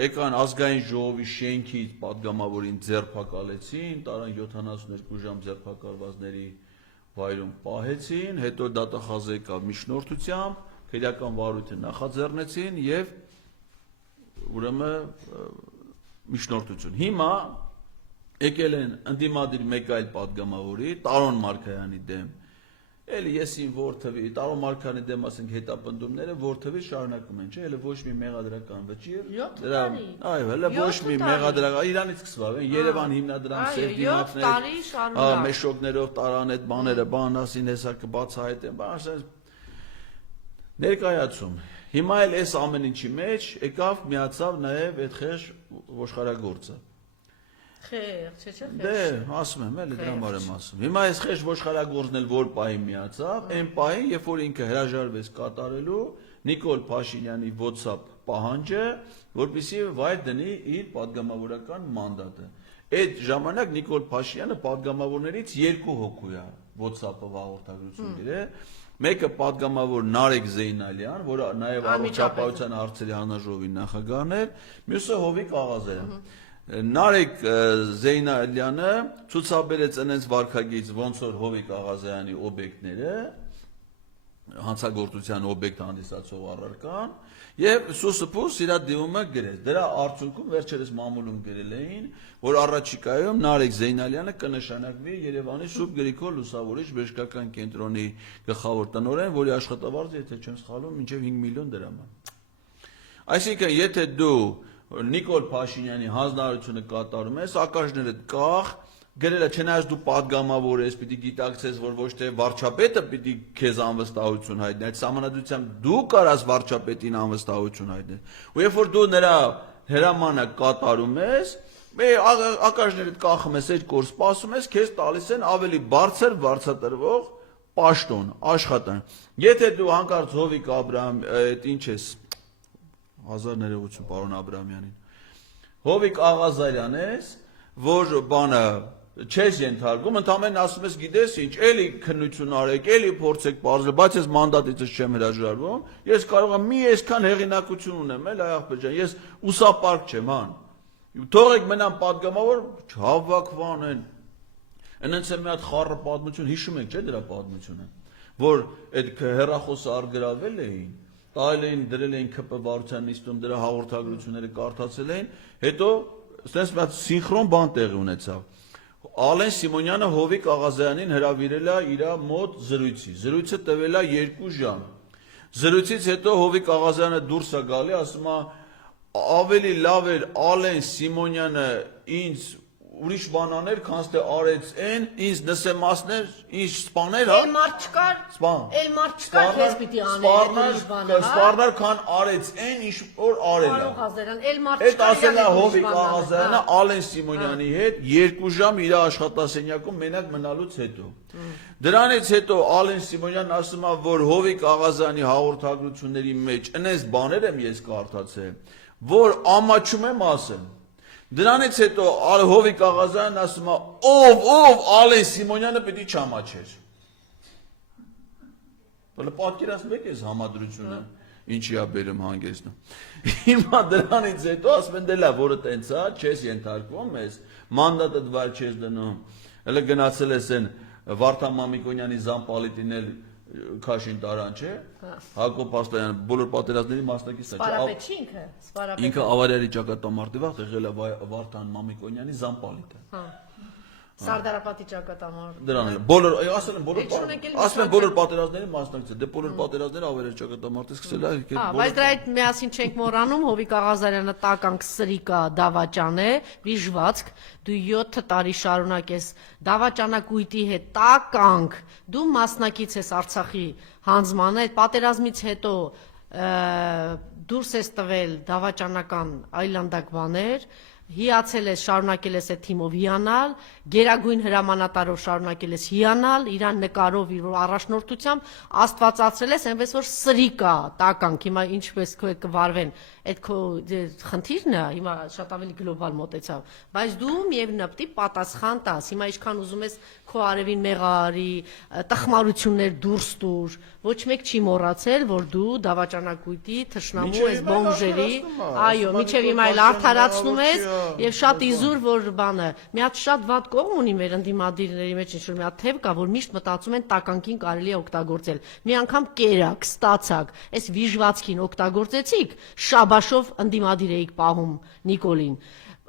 եկան ազգային ժողովի շենքից պատգամավորին ձերբակալեցին, տարան 72 ժամ ձերբակալվածների վայրում պահեցին, հետո դատախազը եկավ միջնորդությամբ, քրեական վարույթը նախաձեռնեցին եւ ուրեմն միջնորդություն։ Հիմա եկել են ընդդիմադիր մեկ այլ պատգամավորի Տարոն Մարգարյանի դեմ։ Էլի եսին որ թվի Տարոն Մարգարյանի դեմ ասենք հետապնդումները որ թվի շարունակում են, չէ՞, հələ ոչ մի մեղադրական վճիռ։ Այո, հələ ոչ մի մեղադրական, Իրանից սկսավ, Երևան հիմնադրամ սերտիմատներ, մեշոկներով տարան այդ բաները, բանասին հեսա կբացահայտեն, բան ասես ներկայացում։ Հիմա էլ այս ամեն ինչի մեջ եկավ միացավ նաև այդ խեղճ ոչխարագործը։ Խեղճ, չէ՞, Դե, ասում եմ, էլի դրա համար եմ ասում։ Հիմա այս խեղճ ոչխարագործն էլ որ պահի միացավ, այն պահին, երբ որ ինքը հրաժարվեց կատարելու Նիկոլ Փաշինյանի WhatsApp պահանջը, որպեսզի վայր դնի իր պատգամավորական մանդատը։ Այդ ժամանակ Նիկոլ Փաշինյանը պատգամավորներից երկու հոգու է WhatsApp-ով հաղորդագրություն գրել։ Մեկը պատգամավոր Նարեկ Զեյնալյան, որը նաև առողջապահության հարցերի հանրաժողովի նախագահն էր, մյուսը Հովիկ Աղազարյան։ Նարեկ Զեյնալյանը ցուցաբերեց այնց վարքագից ոնց որ Հովիկ Աղազարյանի օբյեկտները հանցագործության օբյեկտ հանդիսացող առարկան եւ սուսուփուս իր դիմումը գրեց։ Դրա արդյունքում վերջերս մամուլում գրել էին, որ առաջիկայում Նարեկ Զեյնալյանը կնշանակվի Երևանի Սուրբ Գրիգոր Լուսավորիչ բժշկական կենտրոնի գլխավոր տնօրեն, որի աշխատավարձը, եթե չեմ սխալվում, մինչև 5 միլիոն դրամ է։ Այսինքն, եթե դու Նիկոլ Փաշինյանի հանձնարարությունը կատարում ես, ակաժները կախ, գրելը չնայած դու падգամավոր ես, պիտի գիտակցես, որ ոչ թե վարչապետը պիտի քեզ անվստահություն հայտնի, այդ համանadությամբ դու կարաս վարչապետին անվստահություն հայտնել։ Ու երբ որ դու նրա հրամանը կատարում ես, ակաժները կախում ես, այդ կոր սպասում ես, քեզ տալիս են ավելի բարձր վարձատրվող պաշտոն, աշխատանք։ Եթե դու հանկարծ Հովիկ Աբրահամ, այդ ինչ ես, 1000 ներողություն պարոն Աբրահամյանին, Հովիկ Աղազարյան ես, որ բանը չես ենթարկում, ընդամենը ասում ես, գիտես ինչ, էլի քննություն արեք, էլի փորձեք բարձր, բայց ես մանդատից չեմ հրաժարվում, ես կարող եմ մի այսքան հեղինակություն ունեմ, այ աղբեր ջան, ես ուսապարկ չեմ, հան։ Թողեք մնամ падգամավոր, չհավաքվան են։ Այնց է մի հատ խառը պատմություն, հիշում եք, չէ՞ դրա պատմությունը, որ այդ հեռախոսը արգրավել էին, տալ էին, դրել էին ԿՊ վարչության նիստում, դրա հաղորդագրությունները կարդացել էին, հետո ասես մի հատ սինխրոն բան տեղի ունեցավ։ Ալեն Սիմոնյանը Հովիկ Աղազարյանին հրավիրել է իր մոտ զրույցի։ Զրույցը տևել է 2 ժամ։ Զրույցից հետո Հովիկ Աղազարյանը դուրս է գալի, ասում է ավելի լավ էր Ալեն Սիմոնյանը ինձ ուրիշ բան աներ, քան թե արեց այն, ինձ նսեմասներ, ինչ սպաներ, հա։ Էլ մարդ չկար, Սպան։ էլ մարդ չկար, քեզ պիտի աներ, ուրիշ բան, հա։ Սպառներ, քան արեց այն, ինչ որ արել է։ Պարոն Ղազարյան, էլ մարդ Այդ չկար, ասել է Հովիկ ուրիշ բան Աղազարյանը Ալեն Սիմոնյանի հետ 2 ժամ իր աշխատասենյակում մենակ մնալուց հետո։ Դրանից հետո Ալեն Սիմոնյանն ասում է, որ Հովիկ Աղազարյանի հաղորդագրությունների մեջ այնպես բաներ եմ ես կարդացել, որ ամաչում եմ ասել։ Դրանից հետո Հովիկ Աղազարյանն ասում է, ով Ալեն Սիմոնյանը պիտի չամաչեր։ Բալը պատկերացնեք այս համադրությունը, ինչի է բերում հանգեցնում։ Հիմա դրանից հետո ասում են դե լավ, որը տենց է, չես ենթարկվում ես, մանդատը դվար չես դնում։ Հələ գնացել ես այն Վարդան Մամիկոնյանի զամպալիտին էլ քաշին տարան, չէ։ Հակոբ Աստայան բոլոր պատերազմների մասնակիցն է։ Սպարապետ չի ինքը, սպարապետ։ Ինքը ավարիարի ճակատամարտի վաղ եղել է Վարդան Մամիկոնյանի զամպալիտը։ Հա։ Սարդարապետի ճակատամարտ։ Դրան էլ բոլոր, ասել են բոլոր պատերազմների մասնակից է, դե բոլոր պատերազմները ավարիարի ճակատամարտից սկսել է։ Հա, բայց դրա հետ միասին չենք մոռանում, Հովիկ Աղազարյանը տականք սրիկա դավաճան է, վիժվածք, դու 7 տարի շարունակ ես դավաճանակույտի հետ տականք, դու մասնակից ես Արցախի հանձնմանը, այդ պատերազմից հետո դուրս ես տվել դավաճանական այլանդակ բաներ, հիացել ես, շարունակել ես այդ թիմով հիանալ, գերագույն հրամանատարով շարունակել ես հիանալ, իրան նկարով իր առաջնորդությամբ աստվածացրել ես, այնպես որ սրիկա, տականք, հիմա ինչպես քո հետ կվարվեն, այդ քո խնդիրն է, հիմա շատ ավելի գլոբալ մոտեցավ, բայց դու միևնույն պիտի պատասխան տաս, հիմա ինչքան ուզում ես քո արևին մեղարի, տխմարություններ դուրս տուր, ոչ մեկ չի մոռացել, որ դու դավաճանակույտի թշնամու ես բոմժերի, այո, միջև հիմա էլ արդարացնում ես եւ շատ իզուր որ բանը, մի հատ շատ վատ կողմ ունի մեր ընդդիմադիրների մեջ ինչ-որ մի հատ թեւ կա, որ միշտ մտածում են տականքին կարելի է օգտագործել։ Մի անգամ կերակ, ստացակ, այս վիժվածքին օգտագործեցիք, շաբաշով ընդդիմադիր էիք պահում Նիկոլին։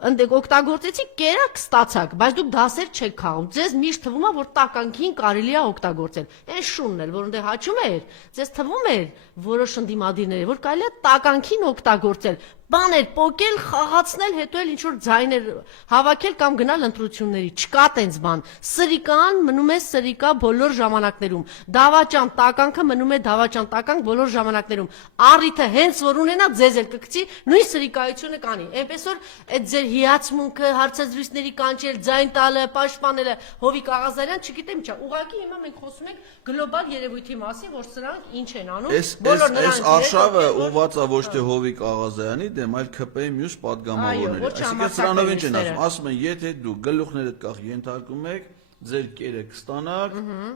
Օգտագործեցիք կերակ ստացակ, բայց դուք դասեր չեք քաղում։ Ձեզ միշտ թվում է, որ տականքին կարելի է օգտագործել։ Այն շունն էլ, որ ընդ հաչում էր, ձեզ թվում էր որոշ ընդդիմադիրների, որ կարելի է տականքին օգտագործել։ Բաներ պոկել, խաղացնել, հետո էլ ինչ որ ձայներ հավաքել կամ գնալ ընտրությունների։ Չկա տենց բան։ Սրիկան մնում է սրիկա բոլոր ժամանակներում։ Դավաճան տականքը մնում է դավաճան տականք բոլոր ժամանակներում։ Առիթը հենց որ ունենա ձեզ էլ կգցի, նույն սրիկայությունը կանի։ Այնպես որ այդ ձեր հիացմունքը, հարցազրույցների կանչել, ձայն տալը, պաշտպանելը, Հովիկ Աղազարյան, չգիտեմ չէ, ուղղակի հիմա մենք խոսում ենք գլոբալ երևույթի մասին, որ սրանք ինչ են անում։ Բոլոր նրանք արշավը ուղղված է ոչ թե Հովիկ Աղազարյանի դեմ, այլ ԿՊ-ի մյուս падգամավորների։ Այսինքն սրանով ինչ են ասում են, եթե դու գլուխներդ կախ ենթարկում եք, ձեր կերը կստանաք,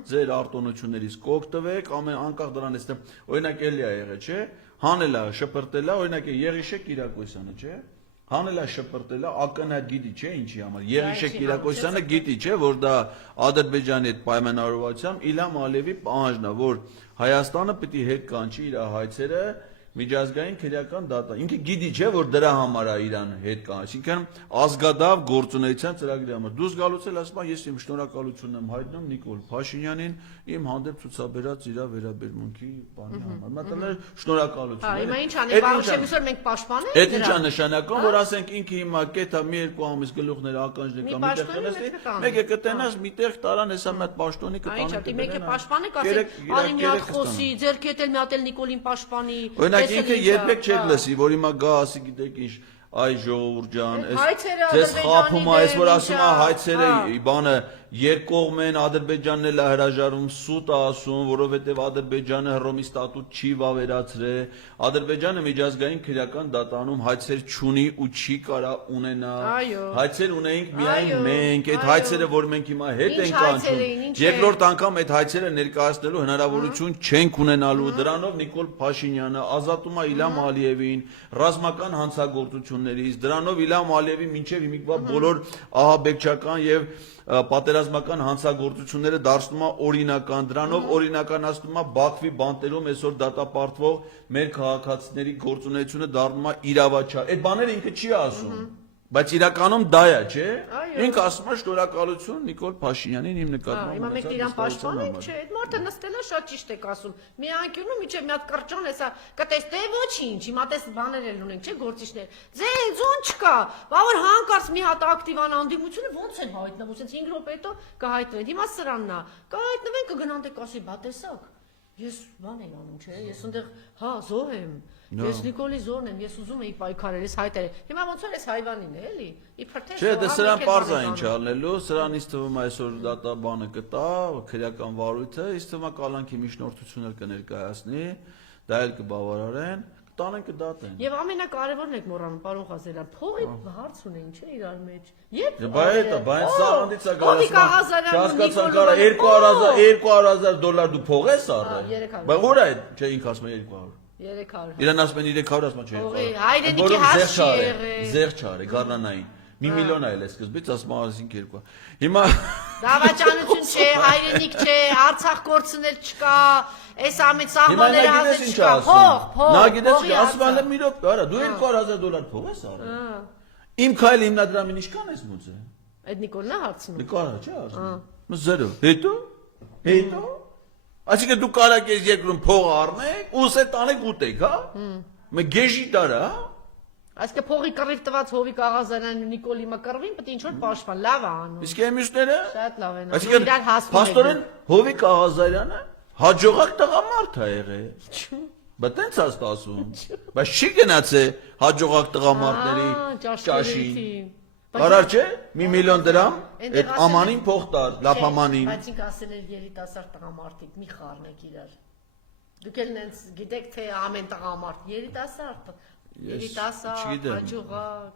ձեր արտոնություններից կօգտվեք, ամեն անկախ դրանից, օրինակ էլի է եղել, չէ՞, հանելա, շպրտելա, օրինակ Եղիշե Կիրակոսյանը, չէ՞, հանելա շպրտելա, ակնհայտ գիտի չէ ինչի համար։ Եղիշե Կիրակոսյանը գիտի չէ, որ դա Ադրբեջանի հետ պայմանավորվածությամբ Իլհամ Ալիևի պահանջն է, որ Հայաստանը պիտի հետ կանչի իր հայցերը միջազգային քրեական դատա։ Ինքը գիտի չէ, որ դրա համար է Իրան հետ կանչի, այսինքն ազգադավ գործունեության ծրագրի համար։ Դուրս գալուց էլ ասում եմ, ես իմ շնորհակալությունն եմ հայտնում Նիկոլ Փաշինյանին իմ հանդեպ ցուցաբերած իր վերաբերմունքի բանի համար։ Մտնել շնորհակալություն։ Հիմա ինչ անի, բարոշեմ այսօր մենք պաշտպանենք։ Այդ ինչ է նշանակում, որ ասենք ինքը հիմա կետա մի երկու ամիս գլուխներ ականջներ կամ միտեղ կնստի, մեկը կտենաս միտեղ տարան հեսա մի հատ պաշտոնի կտանեն։ Այո, մեկը պաշտպանեք, ասենք, արի մի հատ խոսի, ձեր հետ էլ մի հատ էլ Նիկոլին պաշտպանի։ Օրինակ ինքը երբեք չէր լսի, որ հիմա գա ասի գիտեք ինչ, այ ժողովուրդ ջան, ձեզ խափում է, այս որ ասում է հայցերը բանը երկկողմ են, Ադրբեջանն էլ է հրաժարվում, սուտ է ասում, որովհետև Ադրբեջանը Հռոմի ստատուտ չի վավերացրել, Ադրբեջանը միջազգային քրեական դատանում հայցեր չունի ու չի կարա ունենա, հայցեր ունեինք միայն մենք, այդ հայցերը, որ մենք հիմա հետ ենք կանչում, երկրորդ անգամ այդ հայցերը ներկայացնելու հնարավորություն չենք ունենալու, դրանով Նիկոլ Փաշինյանը ազատում է Իլհամ Ալիևին ռազմական հանցագործություններից, դրանով Իլհամ Ալիևին մինչև հիմիկվա բոլոր ահաբեկչական եւ պատերազմական հանցագործությունները դարձնում է օրինական, դրանով օրինականացնում է Բաքվի բանտերում այսօր դատապարտվող մեր քաղաքացիների գործունեությունը դառնում է իրավաչար։ Այդ բաները ինքը չի ասում, բայց իրականում դա է, չէ՞։ Ինքը ասում է շնորհակալություն Նիկոլ Փաշինյանին իմ նկատմամբ։ Հիմա մենք իրան պաշտպանենք, չէ՞։ Այդ մարդը նստելա շատ ճիշտ եք ասում։ Մի անկյունում իջե մի հատ կրճոն էսա, կտեսնե ոչինչ, հիմա տես բաներ էլ ունենք, չէ՞, գործիչներ։ Ձեզ ո՞նց չկա։ Բա որ հանկարծ մի հատ ակտիվան անդիմությունը ո՞նց են հայտնվում, ասենց 5 րոպե հետո կհայտնվեն։ Հիմա սրանն է։ Կհայտնվեն կգնան դե կասի, բա տեսակ։ Ես բան եմ անում, չէ՞, ես այնտեղ հա զոհ եմ։ Ես Նիկոլի զորն եմ, ես ուզում եի պայքարել, ես հայտարել։ Հիմա ոնց որ ես հայվանին է, էլի։ Իբր թե չէ, դե սրան པարզ է ինչ անելու, սրանից թվում է այսօր դատաբանը կտա, քրեական վարույթը, իս թվում է կալանքի միջնորդություններ կներկայացնի, դա էլ կբավարարեն, կտանեն կդատեն։ Եվ ամենակարևորն եք մոռանում, պարոն Ղազարյան, փողի հարց ունեն, չէ՞ իրար մեջ։ Բայց սրանից է $200,000 դու փող ես առել։ Բայց որ է, չէ, ինքը ասում է 200։ 300։ Իրան ասում են 300, ասում են 400։ Հայրենիքի հարց չի եղել։ Զեղ չարի, գառնանային։ Մի միլիոն այլ է սկզբից, ասում ասինք 200։ Հիմա դավաճանություն չէ, հայրենիք չէ, Արցախ կորցնել չկա, այս ամեն սահմանները հազիվ չկա, փող։ Նա գիտես, ասում են մի րոպե, արա, դու $200,000 փող ես առել։ Իմ քայլի հիմնադրամին ինչքան ես մուծել։ Այդ Նիկոլն է հարցնում։ Նիկոլը չէ հարցնում։ 0։ Հետո։ Այսինքն դու կարակ ես երկրում փող առնեք, ուս է տանեք ուտեք, հա։ Մենք գեժի տարա, հա։ Այսինքն փողի կռիվ տված Հովիկ Աղազարյանն ու Նիկոլի մկռվին, պետք է ինչ-որ պաշտպան, լավ է անում։ Իսկ մյուսները։ Շատ լավ են անում։ Այսինքն փաստորեն Հովիկ Աղազարյանը հաջողակ տղամարդ է եղել։ Բա տենց աստ ասում։ Բայց չի գնացել հաջողակ տղամարդների ճաշին։ Կարար չէ, $1 միլիոն այդ ամանին փող տար, լափամանին։ Բայց ինք ասել էր երիտասարդ տղամարդիկ, մի խառնեք իրար։ Դուք էլ նենց գիտեք թե ամեն տղամարդ երիտասարդ, հաջողակ,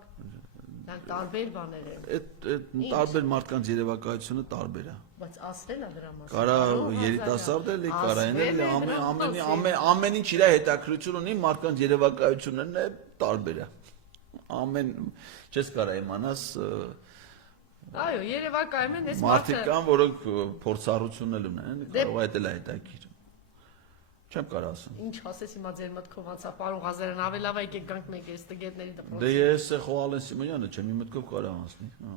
դրանք տարբեր բաներ են։ Այդ տարբեր մարդկանց երևակայությունը տարբեր է։ Բայց ասել է դրա մասին։ Կարա երիտասարդ էլի, կարա էլի, ամեն ինչ իր հետաքրություն ունի, մարդկանց երևակայությունն է տարբեր է։ Ամեն չես կարա իմանաս այո, երևակայում են այս մարդիկ կան, որոնք փորձառություն էլ ունեն, կարող է դա էլ հետաքրքիր։ Չեմ կարող ասեմ։ Ինչ ասես հիմա ձեր մտքով անցա, պարոն Ղազարյան, ավելի լավ է եկեք գանք մեկ էս տգետների դպրոց։ Դե ես Խոհալեն Սիմոնյանը չեմ, իմ մտքով կարող անցնի, հա։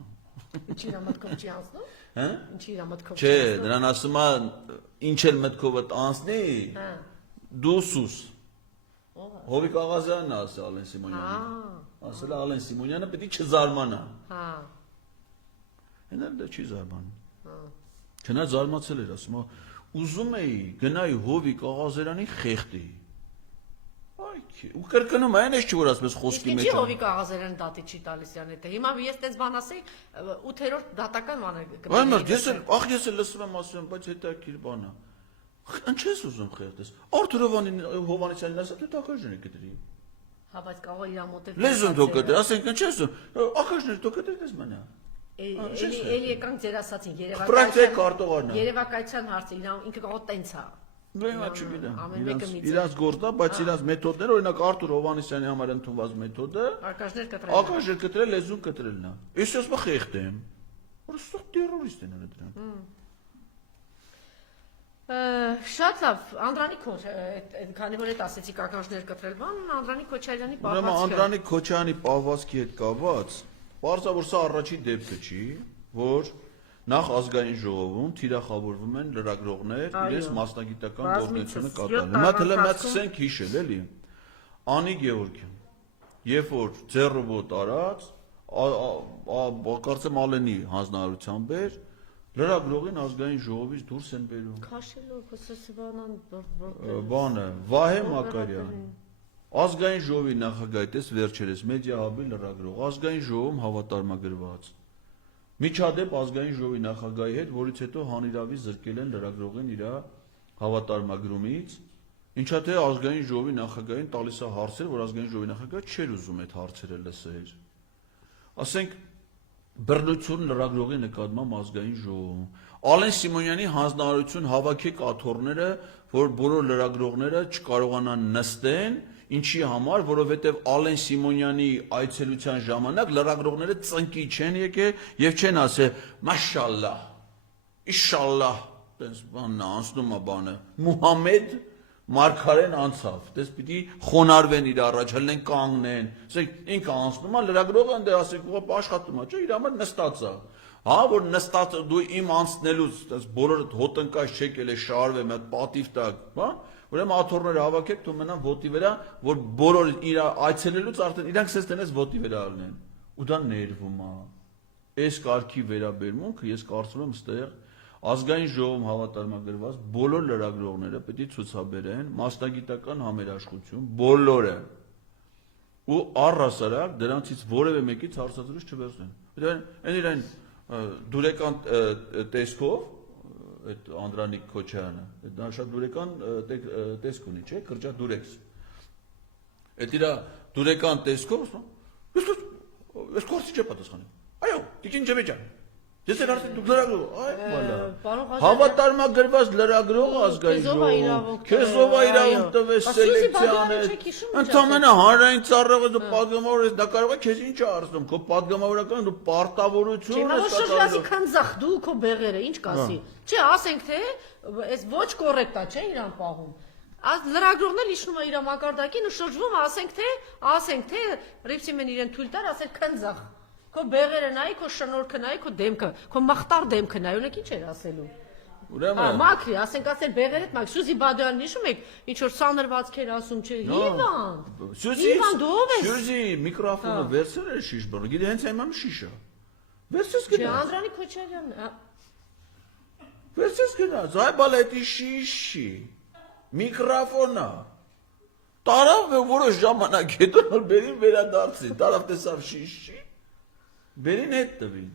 Ինչի իր մտքով չի անցնում։ Հա։ Ինչի իր մտքով չի Չէ, անցնում։ նրան ասում է ինչ էլ մտքովդ անցնի, Հա։ դու սուս։ Ո՞վ է։ Հովիկ Աղազյանն է ասել Ալեն Սիմոնյանին։ Ասել է Ալեն Սիմոնյանը պետք է չզարմանա։ Հա։ Հենալ դա չի զարմանում։ Չնայած զարմացել էր, ասում է ուզում էի գնայի Հովիկ Աղազարյանի խեղդի։ Ու կրկնում այն էս չի որ ասում ես խոսքի մեջ։ Ինչի Հովիկ Աղազարյանը դատի չի տալիս յան հետ։ Հիմա ես տես բան ասեի 8-րդ դատական բանը կգնա։ Բայց ես էլ լսում եմ ասում, բայց հետաքրքիր բան է։ Ինչ ես ուզում խեղդես։ Արթուր Հովանեսյանին ասա դու ակաժներ կտրի։ Հա, բայց կարող է իր մոտ Լեզուն դու կտրի, ասենք ինչ ես ուզում։ Ակաժներ դու կտրես մնա։ Էլի եկանք ձեր ասացին Պրակտիկ կարտողարն է։ Երևակայության հարցը ինքը կարող տենց է։ Բեմա չգիտեմ։ ամեն մեկը մի ձև։ Իրանց գործն է, բայց իրանց մեթոդները, օրինակ Արտուր Հովհաննիսյանի համար ընդունված մեթոդը Արկաշներ կտրել։ ակաժեր կտրել, լեզուն կտրելն է։ Ես ասում եմ խեղդ եմ։ Որստեղ տերորիստ են դրանք։ Շատ լավ, Անդրանիկ Քոչ, քանի որ այդ ասեցիք ականջներ կտրել, բան Անդրանիկ Քոչարյանի Ուրեմն պահվածքը։ Անդրանիկ Քոչարյանի պահվածքի հետ կապված, բարձր որ սա առաջի դեպքը չի, որ նախ ազգային ժողովում թիրախավորվում են լրագրողներ իրենց մասնագիտական գործունեությունը կատարել։ Հիմա թելը մեծ սկսենք հիշել, էլի։ Անի Գևորգյան, երբ որ ձեռովոտ արած, կարծեմ Ալենի հանձնարարությամբ էր, լրագրողին ազգային ժողովից դուրս են բերում։ Քաշելով սսվանան Բանը Վահե Մակարյան ազգային ժողովի նախագահի տես վերջերս մեդիա հաբի լրագրող ազգային ժողովում հավատարմագրված միջադեպ ազգային ժողովի նախագահի հետ, որից հետո հանիրավի զրկել են լրագրողին իր հավատարմագրումից, ինչա թե ազգային ժողովի նախագահին տալիս է հարցեր, որ ազգային ժողովի նախագահը չէր ուզում այդ հարցերը լսել։ Ասենք բռնություն լրագրողի նկատմամբ ազգային ժողովում։ Ալեն Սիմոնյանի հանձնարարություն հավաքեք աթոռները, որ բոլոր լրագրողները չկարողանան նստեն, ինչի համար, որովհետև Ալեն Սիմոնյանի այցելության ժամանակ լրագրողները ծնկի չեն եկել եւ չեն ասել մաշալլահ, իշալլահ, տես բանն անցնում է բանը, Մուհամեդ Մարգարեն անցավ, դες պիտի խոնարհվեն իր առաջ, հլնեն կանգնեն, ասենք ինքը անցնում է լրագրողը ընդ ասենք ով աշխատում է, չէ, իր համար նստած է։ Հա, որ նստած դու իմ անցնելուց, դες բոլորը հոտնկած չեք ելե շարվեմ, այդ պատիվ տակ, հա։ Ուրեմն աթոռները հավաքեք, դու մնան ոտի վրա, որ բոլորը իր այցելելուց արդեն իրանք սես տնես ոտի վրա առնեն։ Ու դա ներվում է։ Այս կարգի վերաբերմունքը ես կարծում եմ ստեղ ազգային ժողովում հավատարմագրված բոլոր լրագրողները պետք է ցուցաբերեն մասնագիտական համերաշխություն, բոլորը։ Ու առհասարակ դրանցից որևէ մեկից հարցազրույց չվերցնեն։ Այն իրեն դուրեկան տեսքով այդ Անդրանիկ Քոչարյանը, դա շատ դուրեկան տեսք ունի, չէ՞, կրճատ դուրեքս։ Այդ իր դուրեկան տեսքով ես կորցի չեմ պատասխանում։ Այո, տիկին ջեբեջան։ Ես էլ արդեն դուք լրագրող, այ բալա։ Հավատարմագրված լրագրող ազգային ժողովում, քեզով իրավունք տվես սելեկցիաներ։ Ընդամենը հանրային ծառայողը դու падգամավոր ես, դա կարող է քեզ ինչ արծում, քո падգամավորական դու պարտավորություն ես կատարում։ Քանզախ դու քո բեղերը ինչ կասի։ Չէ, ասենք թե այս ոչ կոռեկտ է, չէ, իրան պահում։ Լրագրողն էլ իջնում է իր մակարդակին ու շրջվում, ասենք թե ռիփսիմեն իրեն թույլ տար, ասենք քանզախ։ Քո բեղերը նայի, քո շնորհքը նայի, քո դեմքը, քո մախտար դեմքը նայի, ունեք ինչ էր ասելու։ Ուրեմն մաքրի, ասենք ասել բեղերդ մաքրի, Սյուզի Բադոյանն հիշում եք, ինչ որ սանրվածքեր ասում չէ, Հիվանդ ով ես։ Սյուզի միկրոֆոնը վերցրել էր շիշ բռնում, գիտի հենց այմամ շիշը։ Վերցես գնաց։ Չէ, Անդրանիկ Քոչարյանն։ Վերցես գնաց, այ բալետի շիշի։ Միկրոֆոնը։ Տարավ որոշ ժամանակ հետո բերին վերադարձի, տարավ տեսավ շիշի։ Բերին հետ տվին։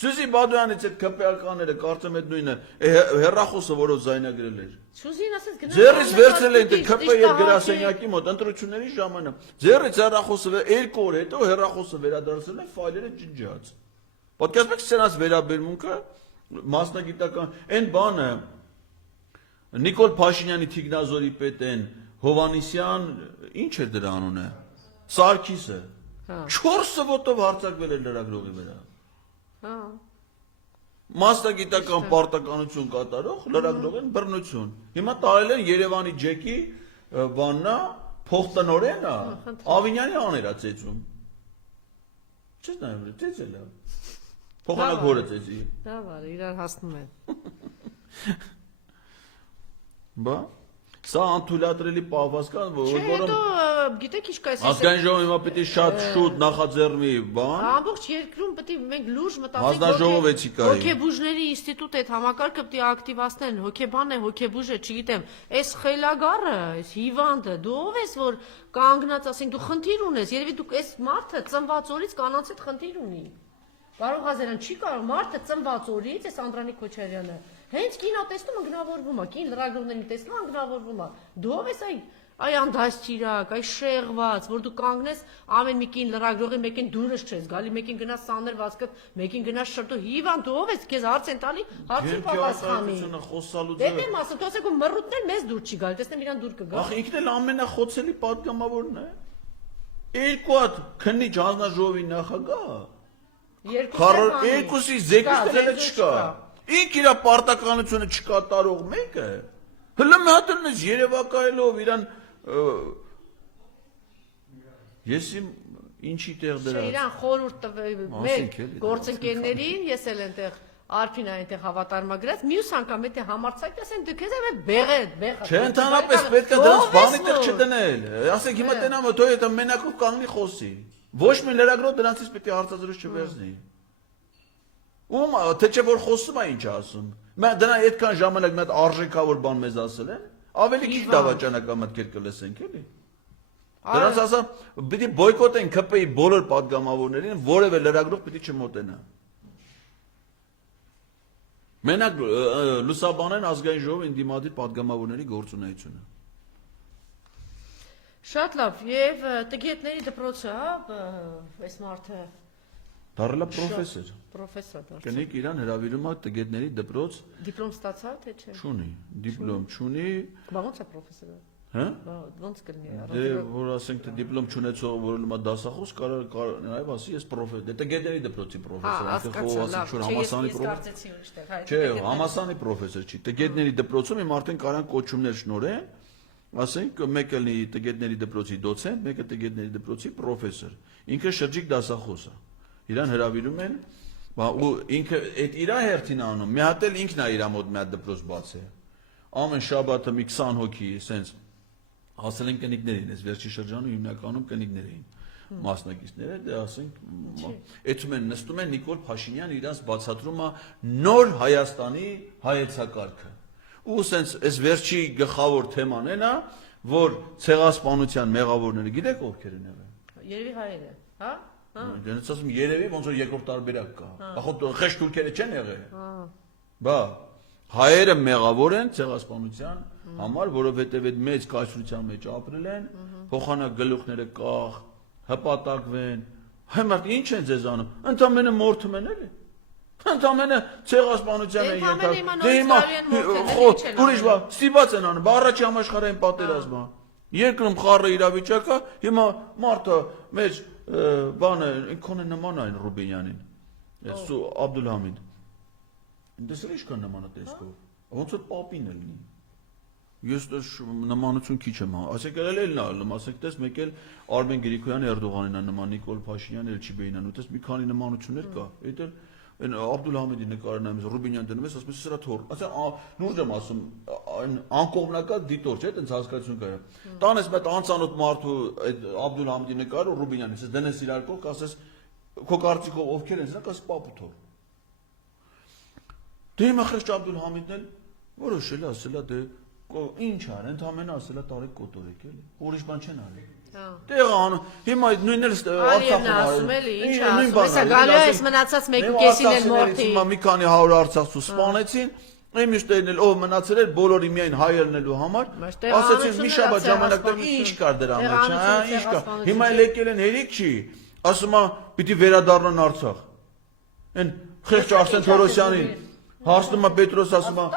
Սյուզի Բադոյանից այդ քպեականները կարծեմ այդ նույնը հերրախոսը որով զայնագրել էր։ Սյուզին ասես գնաց։ Ձեռից վերցրել են քպ եւ գրասենյակի մոտ ընտրությունների ժամանակ։ Ձեռից հերրախոսը 2 օր հետո հերրախոսը վերադարձել են ֆայլերը ջնջած։ Պատկերացնեք սենաս վերաբերմունքը մասնագիտական այն բանը Նիկոլ Փաշինյանի Թիգնազորի պետեն Հովհաննիսյան ինչ է դրա անունը։ Սարգիսը 4 ոտով հարձակվել էր լրագրողի վրա։ Հա։ Մասնագիտական պարտականություն կատարող լրագրողին բռնություն։ Հիմա տարել են Երևանի ջեկի բաննա փոխտնօրենը Ավինյանի աներա ծեծում։ Չէ՞ նայում, ծեծել է։ Փոխանակ հորը ծեծի։ Դա վար, իրար հասնում են։ Բա Սա անթույլատրելի պահվածք է, որը հետո գիտեք ինչ կա, ազգային ժողովը հիմա պետք է շատ շուտ նախաձեռնի բան։ Ամբողջ երկրում պետք է մենք լուրջ մտածենք, հանձնաժողովեցի կայի։ հոգեբուժների ինստիտուտ այդ համակարգը պետք է ակտիվացնեն, հոգեբան է, հոգեբուժ է, չգիտեմ, այս խելագարը, այս հիվանդը, դու ով ես որ կանգնած, ասենք դու խնդիր ունես, երևի դու այս մարդը ծնված օրից կանանց հետ խնդիր ունի։ Վարող Ղազարյան չի կարող, մարդը ծնված օրից այս Անդրանիկ Քոչարյանը հենց կինո տեսնում ընկնավորվում է, կին լրագրողներին տեսնում ընկնավորվում է։ Դու ով ես այ Այ անդաստիրակ, այ շեղված, որ դու կանգնես ամեն մեկին լրագրողի մեկին դուրս չես գալի, մեկին գնաս սաներվածքը, մեկին գնաս շրտու, հիվանդ ով ես, քեզ հարց են տալի, հարցի պատասխանի։ Դե դեմ ասում, ասեք ու մռուտներ մեզ դուր չի գալի, տեսնեմ իրան դուր կգա։ Ախ, ինքն էլ ամենախոցելի պատգամավորն է։ Երկու հատ քննիչ հանձնաժողովի նախագահ։ Երկուսի զեկույցները չկա։ Ինք իր պարտականությունը չկատարող մեկը։ Հլը մի հատ լնես երևակայելով իրան ես իմ ինչի տեղ դրած։ Իրան խորհուրդ տվել մեկ գործընկերներին, ես էլ այնտեղ Արփին այնտեղ հավատարմագրած, մյուս անգամ եթե համարցակ ասեն դուք ես այ բեղ։ Չէ, ընդհանրապես պետք է դրանց բանի տեղ չդնել։ Ասեք հիմա տենամը թող եթե մենակով կանգնի խոսի։ Ոչ մի լրագրող դրանցից պետք է հարցազրույց չվերցնի։ Ում թե չէ որ խոսում է ինչ ասում։ Մենք դրա այդքան ժամանակ մի հատ արժեքավոր բան մեզ ասել են, ավելի քիչ դավաճանակամտքեր կլսենք էլի։ Դրանց ասա պիտի բոյկոտեն ԿՊ-ի բոլոր падգամավորներին, որևէ լրագրող պիտի չմոտենա։ Մենակ լուսաբանեն ազգային ժողովի ընդդիմադիր падգամավորների գործունեությունը։ Շատ լավ, եւ տգետների դպրոցը, հա, այս մարդը դառել է պրոֆեսոր։ Պրոֆեսոր դարձել։ Կնիկ իրան հրավիրում է տգետների դպրոց։ Դիպլոմ ստացա, թե չէ։ Չունի, դիպլոմ չունի։ Ո՞նց է պրոֆեսորը։ Հա։ Ո՞նց կլինի։ Դե որ ասենք թե դիպլոմ չունեցող որ լումա դասախոս կարող նաև ասի ես պրոֆեսոր։ Դե տգետների դպրոցի պրոֆեսոր, այնտեղ խոհասի չոր համասանի պրոֆեսոր։ Չէ, համասանի պրոֆեսոր չի։ Տգետների դպրոցում իմ արդեն կարան կոչումներ շնորհեն, ասենք մեկը լինի տգետների դպրոցի դոցենտ, մեկը տգետների դպրոցի պրոֆեսոր։ Ինքը շրջիկ դասախոս է։ Իրան հրավիրում են, ու ինքը այդ իր հերթին անում, մի հատ էլ ինքն է իր մոտ մի հատ դպրոց բացել։ Ամեն շաբաթը մի 20 հոգի, ասենց հասել են կնիկներին, այս վերջի շրջանում հիմնականում կնիկներ էին, մասնակիցները, դե ասենք, այդում են նստում են Նիկոլ Փաշինյան իրանց բացատրում է նոր Հայաստանի հայեցակարգը։ Ու ասենց այս վերջի գլխավոր թեման են, որ ցեղասպանության մեղավորները գիտեք ովքեր են եղել։ Երևի հայերը, հա։ Դրանից ասում երևի ոնց որ երկրորդ տարբերակ կա։ Ախոտ խեշ թուրքերը չեն եղել։ Բա հայերը մեղավոր են ցեղասպանության համար, որովհետև այդ մեծ կայսրության մեջ ապրել են, փոխանակ գլուխները կախ, հպատակվեն։ Հիմա ինչ են ձեզ անում։ Ընդամենը մորթում են էլի։ Ընդամենը ցեղասպանության են եկել։ Դե հիմա ուրիշ բա ստիպած են անում, առաջի համաշխարհային պատերազմը։ Երկրում խառը իրավիճակը, հիմա մարդը մեջ բանը ինքն է նման այն Ռուբինյանին, այս Աբդուլհամիդ։ Դեսել ինչքան նման է տեսքով։ Ոնց որ պապին է լինի։ Ես դες նմանություն քիչ եմ, ասեք էլ նա, ասեք դες մեկ էլ Արմեն Գրիգորյան Էրդողանին է նման, Նիկոլ Փաշինյան Էլչիբեյինն ու դες մի քանի նմանություններ կա։ Այդ այն Աբդուլհամիդի նկարը նայում ես Ռուբինյան դնում ես, ասում ես սրա թոր։ Ասա նուրջ եմ ասում, այն անկողմնակալ դիտոր չէ, այդպես հասկացություն կա։ Տանես մեծ անծանոթ մարդու այդ Աբդուլհամիդի նկարը Ռուբինյանից, ես դնես իրար կողք, ասես քո կարծիքով ովքեր են, ասես պապու թոր։ Դե հիմա խեղճ Աբդուլհամիդն էլ որոշել է, ասել է դե ինչ ար, ընդամենը ասել է տարի կոտորեք էլի։ Ուրիշ բան չեն արել։ Տեղը անում, հիմա նույնն էլ Արիևն ասում էլի, ինչ ասում, հեսա գալու է այս մնացած մեկու կեսին էլ մորթի։ Հիմա մի քանի 100 արցախցու սպանեցին, այն մյուսներն էլ ով մնացել էր բոլորի միայն հայ ելնելու համար, ասեցին մի շաբաթ ժամանակ տեղ ինչ կար դրա մեջ, հա, ինչ կա։ Հիմա էլ եկել են հերիք չի, ասում է պիտի վերադառնան Արցախ։ Այն խեղճ Արսեն Թորոսյանին հարցնում է Պետրոս ասում է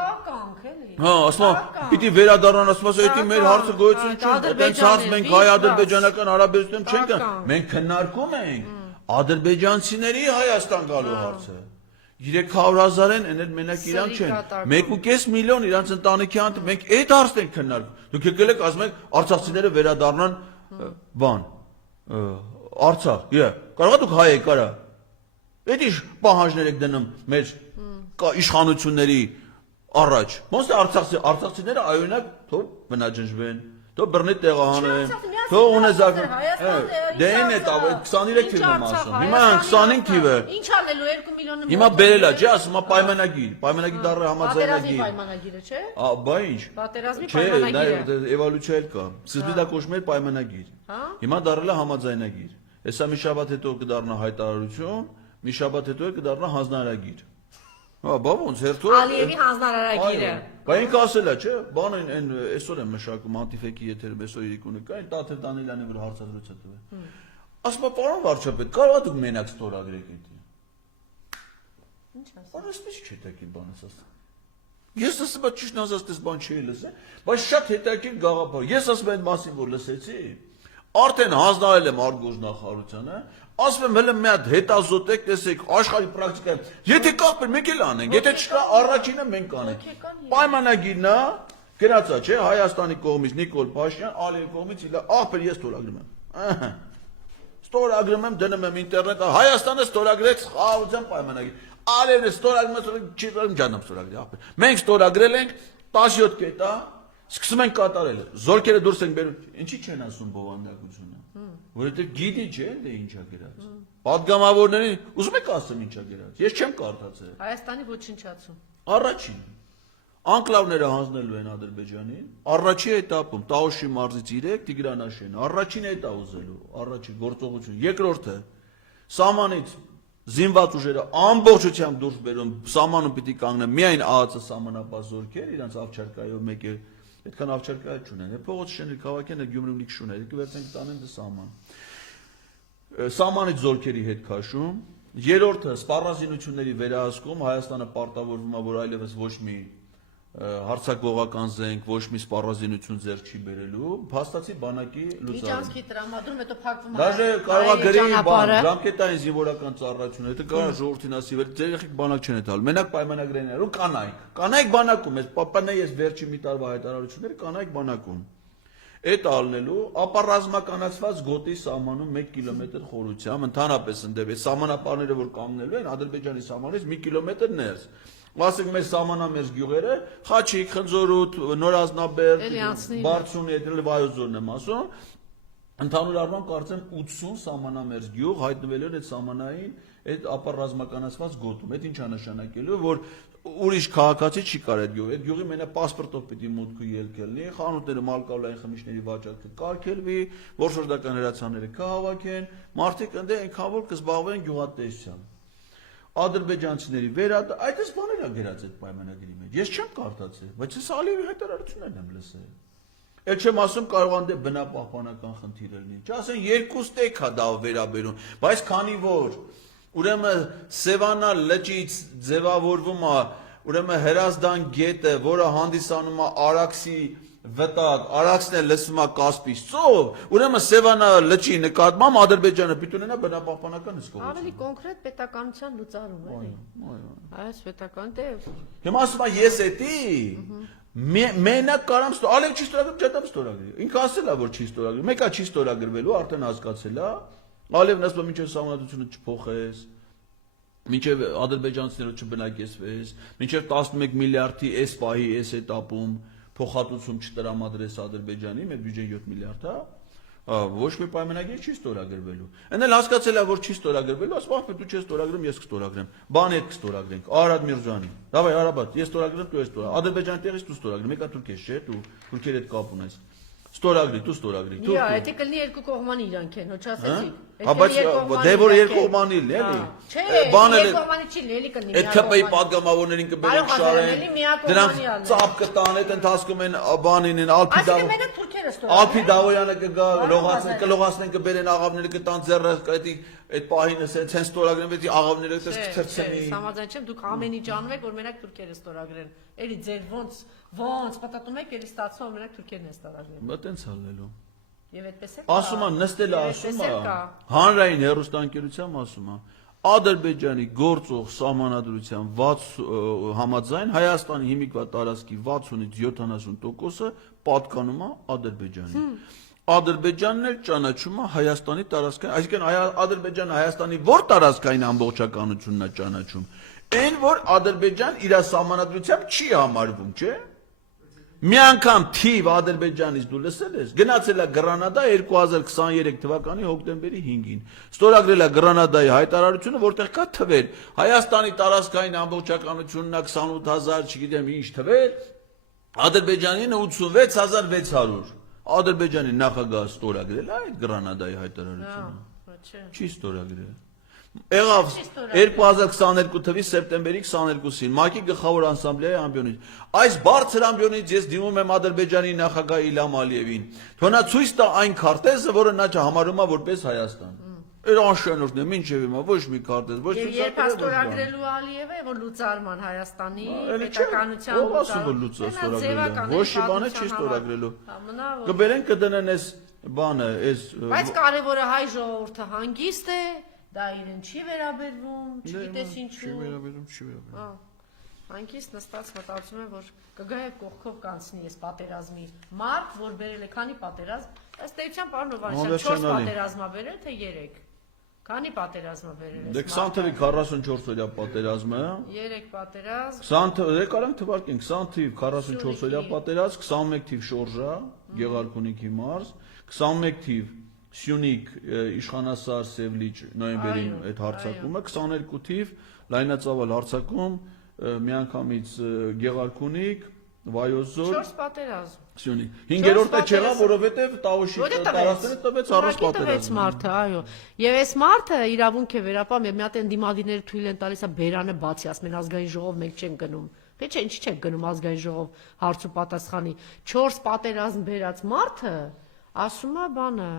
Հա, ասում է պիտի վերադառնան, ասում է դա մեր հարցը գոյություն չունի, այդպես հարց մենք հայ-ադրբեջանական հարաբերությունում չենք կան, մենք քննարկում ենք ադրբեջանցիների Հայաստան գալու հարցը։ 300,000 են, այն էլ մենակ իրանք չեն, 1.5 միլիոն իրանց ընտանիքի անձ, մենք այդ հարցն ենք քննարկում։ Դուք եկել եք ասում եք արցախցիները վերադառնան բան Արցախ, կարողա դուք հայ եք արա։ Այդ ինչ պահանջներ եք դնում մեր իշխանությունների առաջ։ Ոնց է արցախցիները այօնակ թող բնաջնջվեն, թող բռնի տեղահանեն, թող ունեցած։ Դե այն է 23 թիվն եմ ասում։ Հիմա 25 թիվը։ Ինչ անելու 2 միլիոնը։ Հիմա բերելա, չէ, ասում է պայմանագիր դառը համաձայնագիր։ Պայմանագիրը, չէ։ Բա ինչ։ Պատերազմի Չէ, պայմանագիրը։ դա էվոլյուցիա էլ կա։ Սկզբից դա կոչվում էր պայմանագիր։ Հիմա դառել է համաձայնագիր։ Հեսա մի շաբաթ հետո կդառնա հայտարարություն, մի շաբաթ հետո կդառնա հանձնարարագիր։ Բա ոնց հերթով Ալիևի հանձնարարագիրը։ Բա ինքը ասել է, չէ՞, բանը այն այսօր եմ մշակում անտիֆեկի եթերում, այսօր իրիկունը կա, այն Տաթև Դանիելյանի վրա հարցազրույց է տվել։ Ասում է, պարոն վարչապետ, կարող եք դուք մենակ ստորագրեք դա։ Ինչ ասես։ Բան այսպես չի հետաքրքիր բանս ասում։ Ես ասում եմ, ճիշտ ասած, դες բան չի լսել, բայց շատ հետաքրքիր գաղափար։ Ես ասում եմ այդ մասին, որ լսեցի, արդեն հանձնարարել եմ արտգործնախարարությանը, ասում եմ հələ մի հատ հետազոտեք, տեսեք աշխարհի պրակտիկայում։ Եթե կապ է, մենք էլ անենք, եթե չկա, առաջինը մենք անենք։ Պայմանագիրն է, գրածա, չէ, Հայաստանի կողմից Նիկոլ Փաշինյան, Ալիևի կողմից իլա, ախպեր ես ստորագրում եմ։ Ահա։ Ստորագրում եմ, դնում եմ ինտերնետ, Հայաստանը ստորագրեց խաղաղության պայմանագիր։ Ալիևն ստորագրում է, չի ջանամ ստորագրի, ախպեր։ Մենք ստորագրել ենք 17 կետա, սկսում ենք կատարել։ Զորքերը դուրս են բերում։ Ինչի չեն ասում բովանդակությունը։ Որովհետև գիտի չէ, դե ինչա գրած։ Պատգամավորներին ուզում եք ասեմ ինչա գրած։ Ես չեմ կարդացել։ Հայաստանի ոչնչացում։ Առաջին անկլավները հանձնելու են Ադրբեջանին, առաջի էտապում Տաոշի մարզից 3 Տիգրանաշեն, առաջին էտա ուզելու, առաջի գործողություն, երկրորդը սահմանից զինված ուժերը ամբողջությամբ դուրս բերում, սահմանում պիտի կանգնեն միայն ԱԱՑ սահմանապահ զորքեր, իրանց Ավչարկայով մեկը այդքան Ավչարկայ չունեն, փողոց շենի քաղաքեն Գյումրիում լիք շուներ, կվերցենք տանեն դե սահման։ Սահմանից զորքերի հետ քաշում, երրորդը սպառազինությունների վերահսկում, Հայաստանը պարտավորվում է, որ այլևս ոչ մի հարցակողական զենք, ոչ մի սպառազինություն ձեռք չի բերելու, փաստացի բանակի լուծարանը։ Միջանցքի տրամադրում, հետո փակվում է։ Դաժե կարող է գրեի բան, ժամկետային զինվորական ծառայություն, հետո կարող ժողովրդին ասի, որ ձեր եղեք բանակ չեն տալ։ Մենակ պայմանագրերն են, կանայք։ Կանայք բանակում, այս պապանե ես վերջի մի տարվա հայտարարությունները կանայք բանակում։ Այդ ալնելու, ապա ռազմականացված գոտի սահմանում 1 կիլոմետր խորությամբ, ընդհանրապես ընդդեմ այս սահմանապարները, որ կանգնելու են Ադրբեջանի սահմանից 1 կիլոմետր ներս։ Ասենք մեր սահմանամերձ գյուղերը, Խաչիկ, Խնձորուտ, Նորազնաբերդ, Բարձունի, Վայոց ձորն եմ ասում, ընդհանուր առմամբ կարծեմ 80 սահմանամերձ գյուղ հայտնվելու են այդ սահմանային այդ ապա ռազմականացված գոտում։ Այդ ինչա նշանակելու, որ ուրիշ քաղաքացի չի կարող այդ գյուղը։ Այդ գյուղի մենա պասպորտով պիտի մուտքը ելք լինի, խանութները մալկալային խմիչքների վաճառքը կարգելվի, որոշորդական հրացանները կհավաքեն, մարդիկ ընդ այնքան որ կզբաղվեն գյուղատնտեսությամբ։ Ադրբեջանցիների վերադարձ, այդպես բաներ է գրած այդ պայմանագրի մեջ։ Ես չեմ կարդացել, բայց ես Ալիևի հայտարարություններն եմ լսել։ Էլ չեմ ասում կարող է բնապահպանական խնդիր լինի։ Չասեն երկու ստեյք է դա վերաբերում, բայց քանի որ ուրեմն Սևանա լճից ձևավորվում է, ուրեմն Հրազդան գետը, որը հանդիսանում է Արաքսի վտակ, Արաքսն է լսվում է Կասպից ծով, ուրեմն Սևանա լճի նկատմամբ Ադրբեջանը պիտի ունենա բնապահպանական հսկողություն։ Ավելի կոնկրետ պետականության լուծարում է։ Այս պետական դե։ Հիմա ասում եմ ես էդի մենակ կարամ Ալիև չի ստորագրում, չտամ ստորագրի։ Ինքը ասել է որ չի ստորագրի, մեկը չի ստորագրվելու, արդեն հասկացել է։ Ալիևն ասում է մինչև սահմանադրությունը չփոխես, մինչև ադրբեջանցիները չբնակեցվես, մինչև 11 միլիարդի այս պահի այս էտապում փոխհատուցում չտրամադրես Ադրբեջանի, մեր բյուջեն 7 միլիարդ է, ոչ մի պայմանագիր չի ստորագրվելու։ Այն էլ հասկացել է որ չի ստորագրվելու, ասում ախպեր դու չես ստորագրում, ես կստորագրեմ։ Բան հետ կստորագրենք, Արադ Միրզյանի։ Դավայ Արաբատ, ես ստորագրեմ, դու ես ստորագրում։ Ադրբեջանի տեղից դու ստորագրում, եկա Թուրքիայից, չէ՞, դու Թուրքիայի հետ կապ ունես։ Ստորագրի, դու ստորագրի։ Իա, դա կլինի երկու կողմանի իրանք են, հոչ ասեցիք։ Բայց դե որ երկու կողմանին է, էլի։ Չէ, երկու կողմանի չի, էլի կլինի։ Այդ ԿՊ-ի падգամավորներին կբերեն շարեն։ Դրանք ծափ կտան, այդ ընթացքում են բանին են Ալփի Դավոյանը կգա, կլողացնեն կբերեն աղավները կտան ձեռը, այդ պահին ասեն ստորագրեն, պետք է աղավները կթրցնի։ Համաձայն չեմ, դուք ամեն ինչ անում եք, որ մենակ թուրքերը ստորագրեն։ Էլի ձեր ոնց պատատում եք, էլի ստացվում է մենակ թուրքերն են ստորագրեն։ Բա տենց ալնելու։ Եվ այդպես է։ Ասում են նստել ասում է հանրային հեռուստաընկերությամբ ասում է Ադրբեջանի գործող սահմանադրության 6 համաձայն Հայաստանի հիմիկվա տարածքի 60-ից 70%-ը պատկանում է Ադրբեջանին։ Ադրբեջանն էլ ճանաչում է Հայաստանի տարածքային, այսինքն Ադրբեջանը Հայաստանի որ տարածքային ամբողջականությունն է ճանաչում։ Այն որ Ադրբեջան իր սահմանադրությամբ չի համարվում, չէ՞։ Մի անգամ թիվ Ադրբեջանից դու լսել ես, գնացել է Գրանադա 2023 թվականի հոկտեմբերի 5-ին։ Ստորագրել է Գրանադայի հայտարարությունը, որտեղ կա թվեր։ Հայաստանի տարածքային ամբողջականությունն է 28000, չգիտեմ ինչ թվեր, Ադրբեջանին 86600։ Ադրբեջանի նախագահը ստորագրել է այդ Գրանադայի հայտարարությունը։ Չի ստորագրել։ Եղավ 2022 թվականի սեպտեմբերի 22-ին ՄԱԿ-ի գլխավոր ասամբլեայի ամբիոնից։ Այս բարձր ամբիոնից ես դիմում եմ Ադրբեջանի նախագահ Իլհամ Ալիևին, թող նա ցույց տա այն քարտեզը, որը նա համարում է որպես Հայաստան։ Այդ անշանորդն է, մինչև հիմա ոչ մի քարտեզ, ոչ մի Երբ ստորագրելու Ալիևը, որ լուծարման Հայաստանի պետականության լուծարման, ոչ մի բան չի ստորագրելու։ Կբերեն կդնեն այս բանը, այս Բայց կարևորը հայ ժողովուրդը հանգիստ է, դա իրեն չի վերաբերվում, չգիտես ինչու։ Չի վերաբերվում։ Հանգիստ նստած մտածում եմ, որ կգա եւ կողքով կանցնի այս պատերազմի մարդ, որ բերել է քանի պատերազմ, ըստ էության պարոն Հովհաննիսյան 4 պատերազմա բերել թե 3։ Քանի պատերազմա բերել է։ Դե 20 թվի 44-օրյա պատերազմը, 3 պատերազմ։ 20 թվի, կարանք թվարկենք, 20 թվի 44-օրյա պատերազմ, 21 թիվ շորժա, Գեղարքունիքի մարզ, 21 թիվ Սյունիք իշխանասար Սևլիճ նոյեմբերին այդ հարձակումը, 22 թիվ լայնածավալ հարձակում, միանգամից Գեղարքունիք, Վայոց-Ձոր, 4 պատերազմ։ Սյունիք։ 5-րդը չեղավ, որովհետև Տավուշի տարածքները տվեց առանց պատերազմի։ Մարդը, այո։ Եվ այս մարդը իրավունք է վերապահում, եւ մի հատ այն դիմադիները թույլ են տալիս, բերանը բացի, ասում են ազգային ժողով մենք չենք գնում։ Թե չէ, ինչի չենք գնում ազգային ժողով հարց ու պատասխանի։ 4 պատերազմ բերած մարդը ասում է բանը,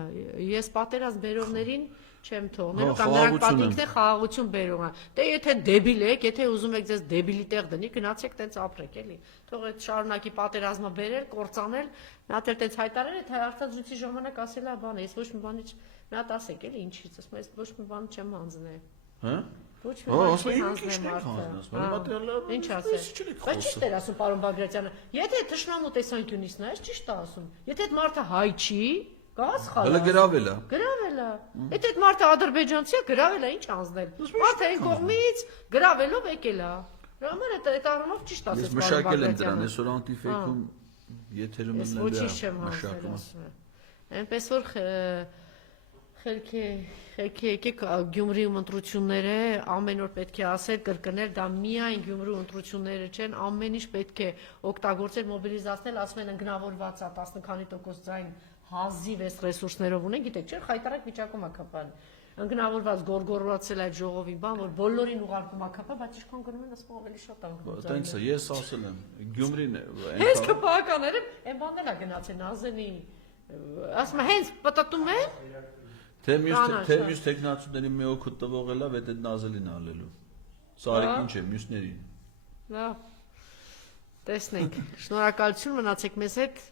ես պատերազմ բերողներին չեմ թողնելու կամ նրանք պատինքն է խաղաղություն բերող է։ Դե եթե դեբիլ եք, եթե ուզում եք ձեզ դեբիլի տեղ դնի, գնացեք տենց ապրեք, էլի։ Թող այդ շարունակի պատերազմը բերել, կործանել, մի հատ էլ տենց հայտարարել, թե հարցազրույցի ժամանակ ասել է բանը, ես ոչ մի բանի մի հատ ասեք, էլի, ինչի՞ց, ասում ես ոչ մի բան չեմ հանձնել։ Հա? Ոչ մի բան չեմ հանձնել։ Ինչ ասես։ Բայց ճիշտ էր ասում պարոն Բագրատյանը, եթե թշնամու տեսանկյունից նայես, ճիշտ է ասում։ Եթե այդ մարդը հայ չի, գազ խաղա։ Հələ գրավել է։ Գրավել է։ Եթե այդ մարդը ադրբեջանցի է, գրավել է, ինչ անձնել։ Մարդը այն կողմից գրավելով եկել է։ Դրա համար այդ առումով ճիշտ ասես պարոն Բագրատյանը։ Ես մշակել եմ դրան, այսօր անտիֆեյքում եթերում եմ մշակում։ Այնպես որ խելքի եկեք Գյումրիում ընտրությունները ամեն օր պետք է ասել, կրկնել, դա միայն Գյումրու ընտրությունները չեն, ամեն ինչ պետք է օգտագործել, մոբիլիզացնել, ասում են ընկնավորված է 10 քանի տոկոս ձայն հազիվ այս ռեսուրսներով ունեն, գիտեք, չէ՞, խայտարակ վիճակում է ԿՊ-ն։ Ընկնավորված գորգորվածել այդ ժողովի բան, որ բոլորին ուղարկում է ԿՊ, բայց ինչքան գնում են, ասում ավելի շատ անգամ։ Տենց է, ես ասել եմ, Գյումրին հենց ԿՊ-ականները այն բանն է գնացել Նազենի, ասում է, հենց պատտում է։ Թե մյուս տեխնացուների մի օգուտ տվող էլա, վետ այդ նազելին ալելու։ Սարիկ ինչ է, մյուսներին։ Լավ, տեսնենք, շնորհակալություն, մնացեք մեզ հետ։